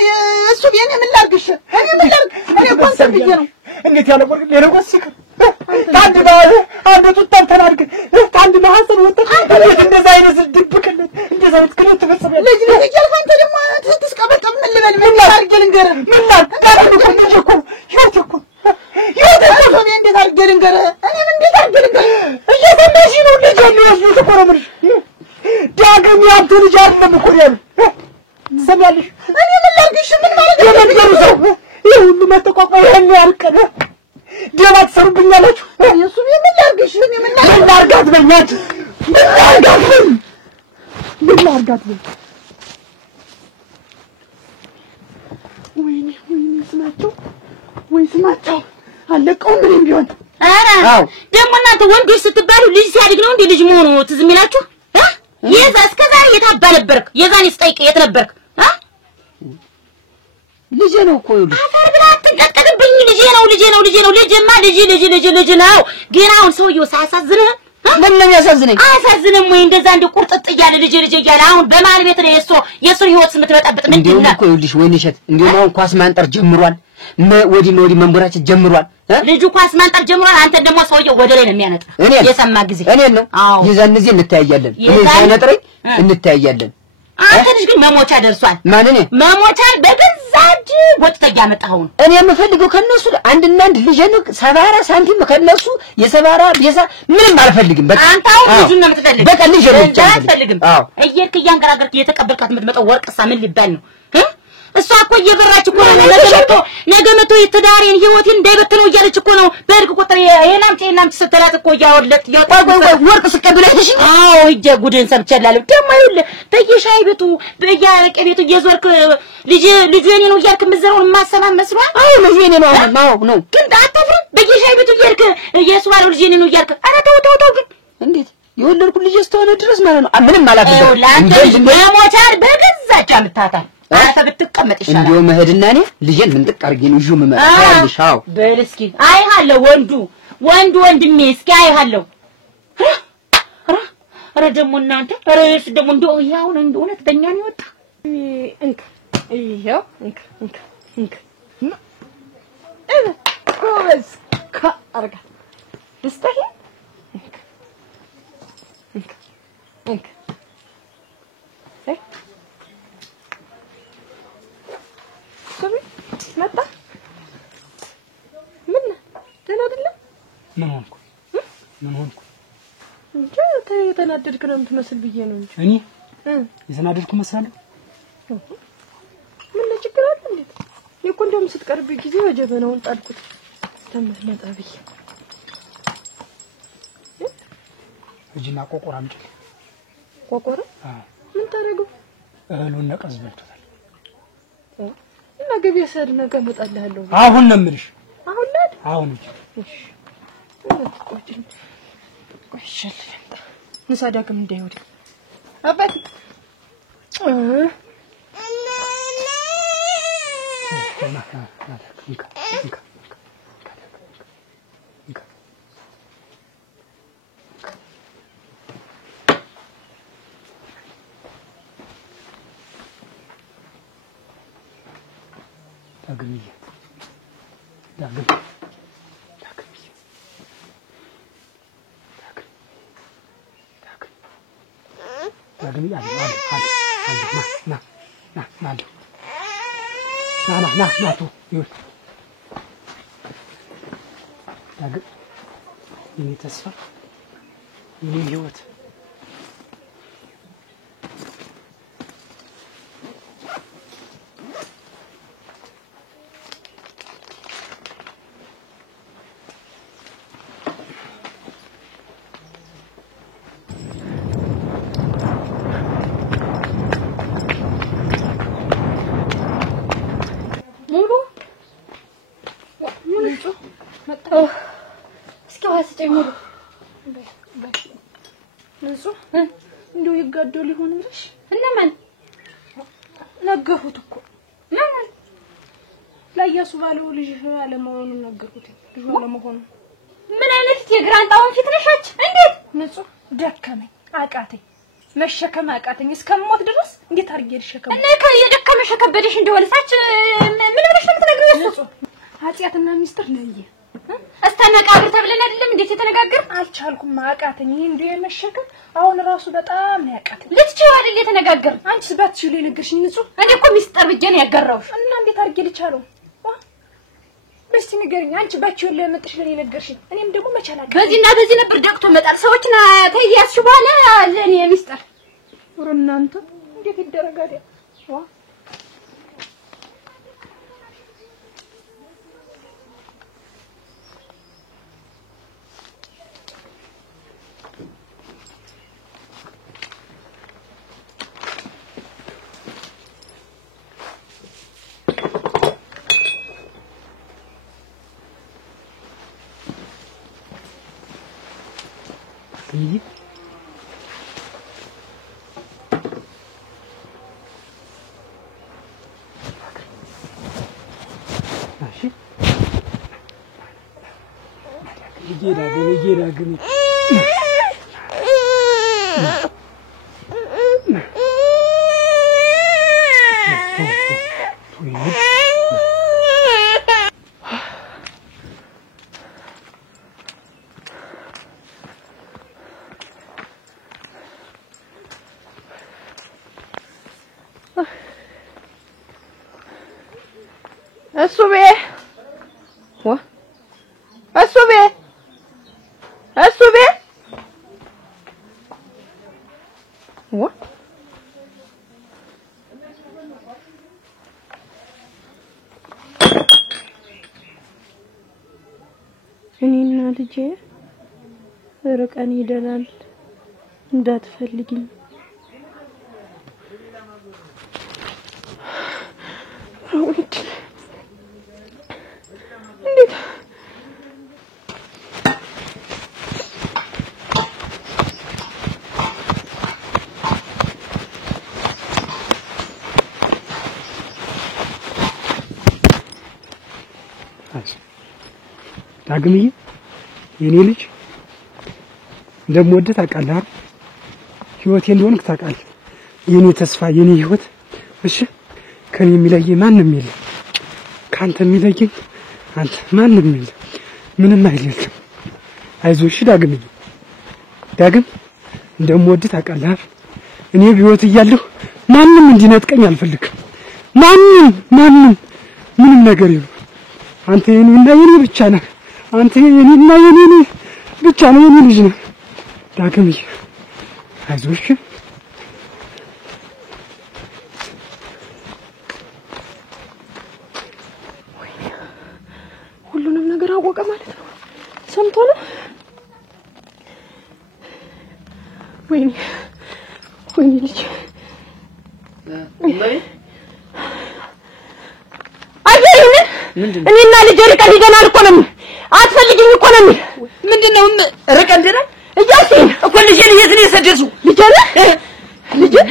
እሱ የኔ ምን ላድርግሽ እኔ ምን ላድርግ እኔ ኮንሰር ብዬ ነው እንዴት ያለ ወርቅ ለረቆስክ ታንድ ባለ አንዱ ተንተናርግ ታንድ ማሐሰን ወጣ እንደዛ አይነት ድብቅለት እንደዛ ወጥከለት ተፈጸመ ልጅ ልጅ እያልኩ አንተ ደግሞ ትስቀበጠብ ምን ልበል ምን ላድርግ ልንገር ምን ላድርግ እኮ ህይወት እኮ እኔ እንዴት አድርጌ ልንገር እኔ እንዴት አድርጌ ልንገር እየሰማሽ ነው ልጅ ነው ያስዩት እኮ ነው ምርሽ ዳግም ያንተ ልጅ አይደለም እኮ ያሉ ሰማልሽ እኔ ምን ላድርግሽ ምን ማለት ነው የነገሩ ሰው ይሄ ሁሉ መተቋቋም ይሄን ያርቀለ ደባት ሰሩብኛላችሁ እሱ ምን ላድርግሽ ምን ላድርጋት በእናት ምን ላድርጋት ወይኔ ስማቸው አለቀው ምንም ቢሆን አዎ ደግሞ እናንተ ወንዶች ስትባሉ ልጅ ሲያድግ ነው እንዴ ልጅ መሆኑ ትዝ የሚላችሁ የዛ እስከዛሬ የታባ ነበርክ የዛኔ ስጠይቅ የት ነበርክ ልጅ ነው እኮ ይሉ አፈር ብላ አትንቀጥቀጥብኝ ልጅ ነው ልጅማ ልጅ ነው ግን አሁን ሰውየው ሳያሳዝንህ ምን ነው ያሳዝነኝ አያሳዝንም ወይ እንደዛ እንደ ቁርጥጥ እያለ ልጅ እያለ አሁን በማል ቤት ላይ የሱን ህይወት የምትበጣበጥ ምንድን ነው እኮ ይልሽ ወይንሸት እንደውም አሁን ኳስ ማንጠር ጀምሯል ወዲህ መንበራችን ጀምሯል ልጁ ኳስ ማንጠር ጀምሯል አንተ ደግሞ ሰውየው ወደ ላይ ነው የሚያነጣ የሰማ ጊዜ እኔን ነው የዛን ጊዜ እንታያያለን እኔ ሳይነጥረኝ እንታያያለን አንተ ልጅ ግን መሞቻ ደርሷል ማን እኔ መሞቻን በገዛጅ ወጥተህ ያመጣው እኔ የምፈልገው ከነሱ አንድና አንድ ልጅ ነው 70 ሳንቲም ከነሱ የ70 ቤዛ ምንም አልፈልግም በቃ አንተው ልጅ ነው የምትፈልግ በቃ ልጅ ነው አልፈልግም እየርክ ያንገራገርክ የተቀበልካት የምትመጣው ወርቅሳ ምን ሊባል ነው እሷ እኮ እየበራች እኮ ነገ መቶ የትዳሬን ህይወቴን እንዳይበትነው እያለች እኮ ነው በእርግ ቁጥር የናምጪ ስትላት እኮ ያወለጥ ወርቅ ስቀበላትሽ አዎ እጄ ጉድን ሰምቻለሁ ደግሞ ይኸውልህ በየሻይ ቤቱ በየአረቄ ቤቱ እየዞርክ ልጅ የኔ ነው እያልክ የምትዘረውን የማሰማ መስሏል አዎ ልጅ የኔ ነው አዎ ነው ግን አታፍርም በየሻይ ቤቱ እያልክ የሱባለው ልጅ የኔ ነው እያልክ ኧረ ተው ግን እንዴት የወለድኩ ልጅ እስከሆነ ድረስ ማለት ነው ምንም አላደረኩም ለአንተ ልጅ መሞቻን በገዛች አምታታል አንተ ብትቀመጥ ይሻላል እንዴው መሄድና እኔ ልጄን ምን ጥቅ አርጌ ነው ይዤው መመጣልሽ አዎ በል እስኪ አይሃለሁ ወንድሜ እስኪ አይሃለሁ ኧረ ደግሞ እናንተ ኧረ እሱ ደግሞ እንደው ያውን እንደሆነ ተኛ ነው ወጣ ይሄው እንካ ጎበዝ አርጋ ደስታዬ እንክ መጣ ምን ደህና አይደለም ምን ሆንኩ እንጂ ተናደድክ ነው የምትመስል ብዬ ነው እንጂ እኔ የተናደድኩ መስላለሁ ምን ችግር አለ እንዴ እኮ እንደውም ስትቀርብ ጊዜ ወጀበናውን ጣልኩት ተመለጠ ብዬ እጅና ቆቆራ አምጪ ቆቆራ ምን ታረገው እህሉን ነቀዝ በልቶታል እና ገበያ ሰር ነገ መጣልሃለሁ አሁን ነው የምልሽ አሁን እሺ ቆይሽል ንሳዳግም እንዳይወድ አባቴ ና ቱ ይሁን ዳግም የኔ ተስፋ የኔ ህይወት እንደው ይጋደሉ ይሆን ብለሽ እነማን ነገርኩት እኮ ለምን ላያሱ ባለው ልጅ አለመሆኑን ነገርኩት ልጅ አለመሆኑ ምን አይነት የግራንጣውን ፊት ነሻች እንዴት ንጹህ ደከመኝ አቃተኝ መሸከም አቃተኝ እስከሞት ድረስ እንዴት አርጌ ልሸከም እና የደከመሽ ከበደሽ እንደሆነ ሳች ምን ብለሽ ነው የምትነግሪው እሱ ኃጢያትና ሚስጥር ለየ አስተነቃብር ተብለን አይደለም እንዴት የተነጋገር አልቻልኩም አቃተኝ እንዴ መሸከም አሁን ራሱ በጣም ነው ያቃተኝ ልትችው አይደል የተነጋገር አንቺ ባትችሉ የነገርሽኝ ንጹህ እኔ እኮ ሚስጥር ብዬ ነው ያገራውሽ እና እንዴት አርጌ ልቻለው በስቲ ንገሪኝ አንቺ ባትችሉ ለመጥሽ ለኔ ነገርሽኝ እኔም ደግሞ መቻላቅ በዚህና በዚህ ነበር ደቅቶ መጣል ሰዎችና ተያያዝሽ በኋላ ለኔ ሚስጥር ወረናንተ እንዴት ይደረጋል ዋ ይጌዳግም Asube. What? Asube. Asube. What? እኔና ልጄ ርቀን ሄደናል እንዳትፈልጊኝ አውልት እንዴት ዳግምዬ የኔ ልጅ እንደምወደት አውቃለሁ ህይወቴ እንደሆንክ ታውቃለህ የኔ ተስፋ የኔ ህይወት እሺ ከኔ የሚለየኝ ማንንም የለም ካንተ የሚለየኝ አንተ ማንንም የለም ምንም አይደለም። አይዞሽ ዳግም እንደምወድ ታውቃለህ። እኔ በሕይወት እያለሁ ማንም እንዲነጥቀኝ አልፈልግም። ማንም ምንም ነገር ይሁን አንተ የኔና የኔ ብቻ ነህ። አንተ የኔና የኔ ብቻ ነው የኔ ልጅ ነህ። ዳግምዬ አይዞሽ። ሁሉንም ነገር አወቀ ማለት ነው። ሰምቶ ነው። ወይኔ ልጅ አየኝ። እኔና ልጅ ርቀን ሄደናል እኮ ነው። አትፈልጊኝ እኮ ነው። ምንድነው ርቀን ሄደናል እያልኩኝ እኮ ልጄን የት ነው የሰደድሽው? ልጄን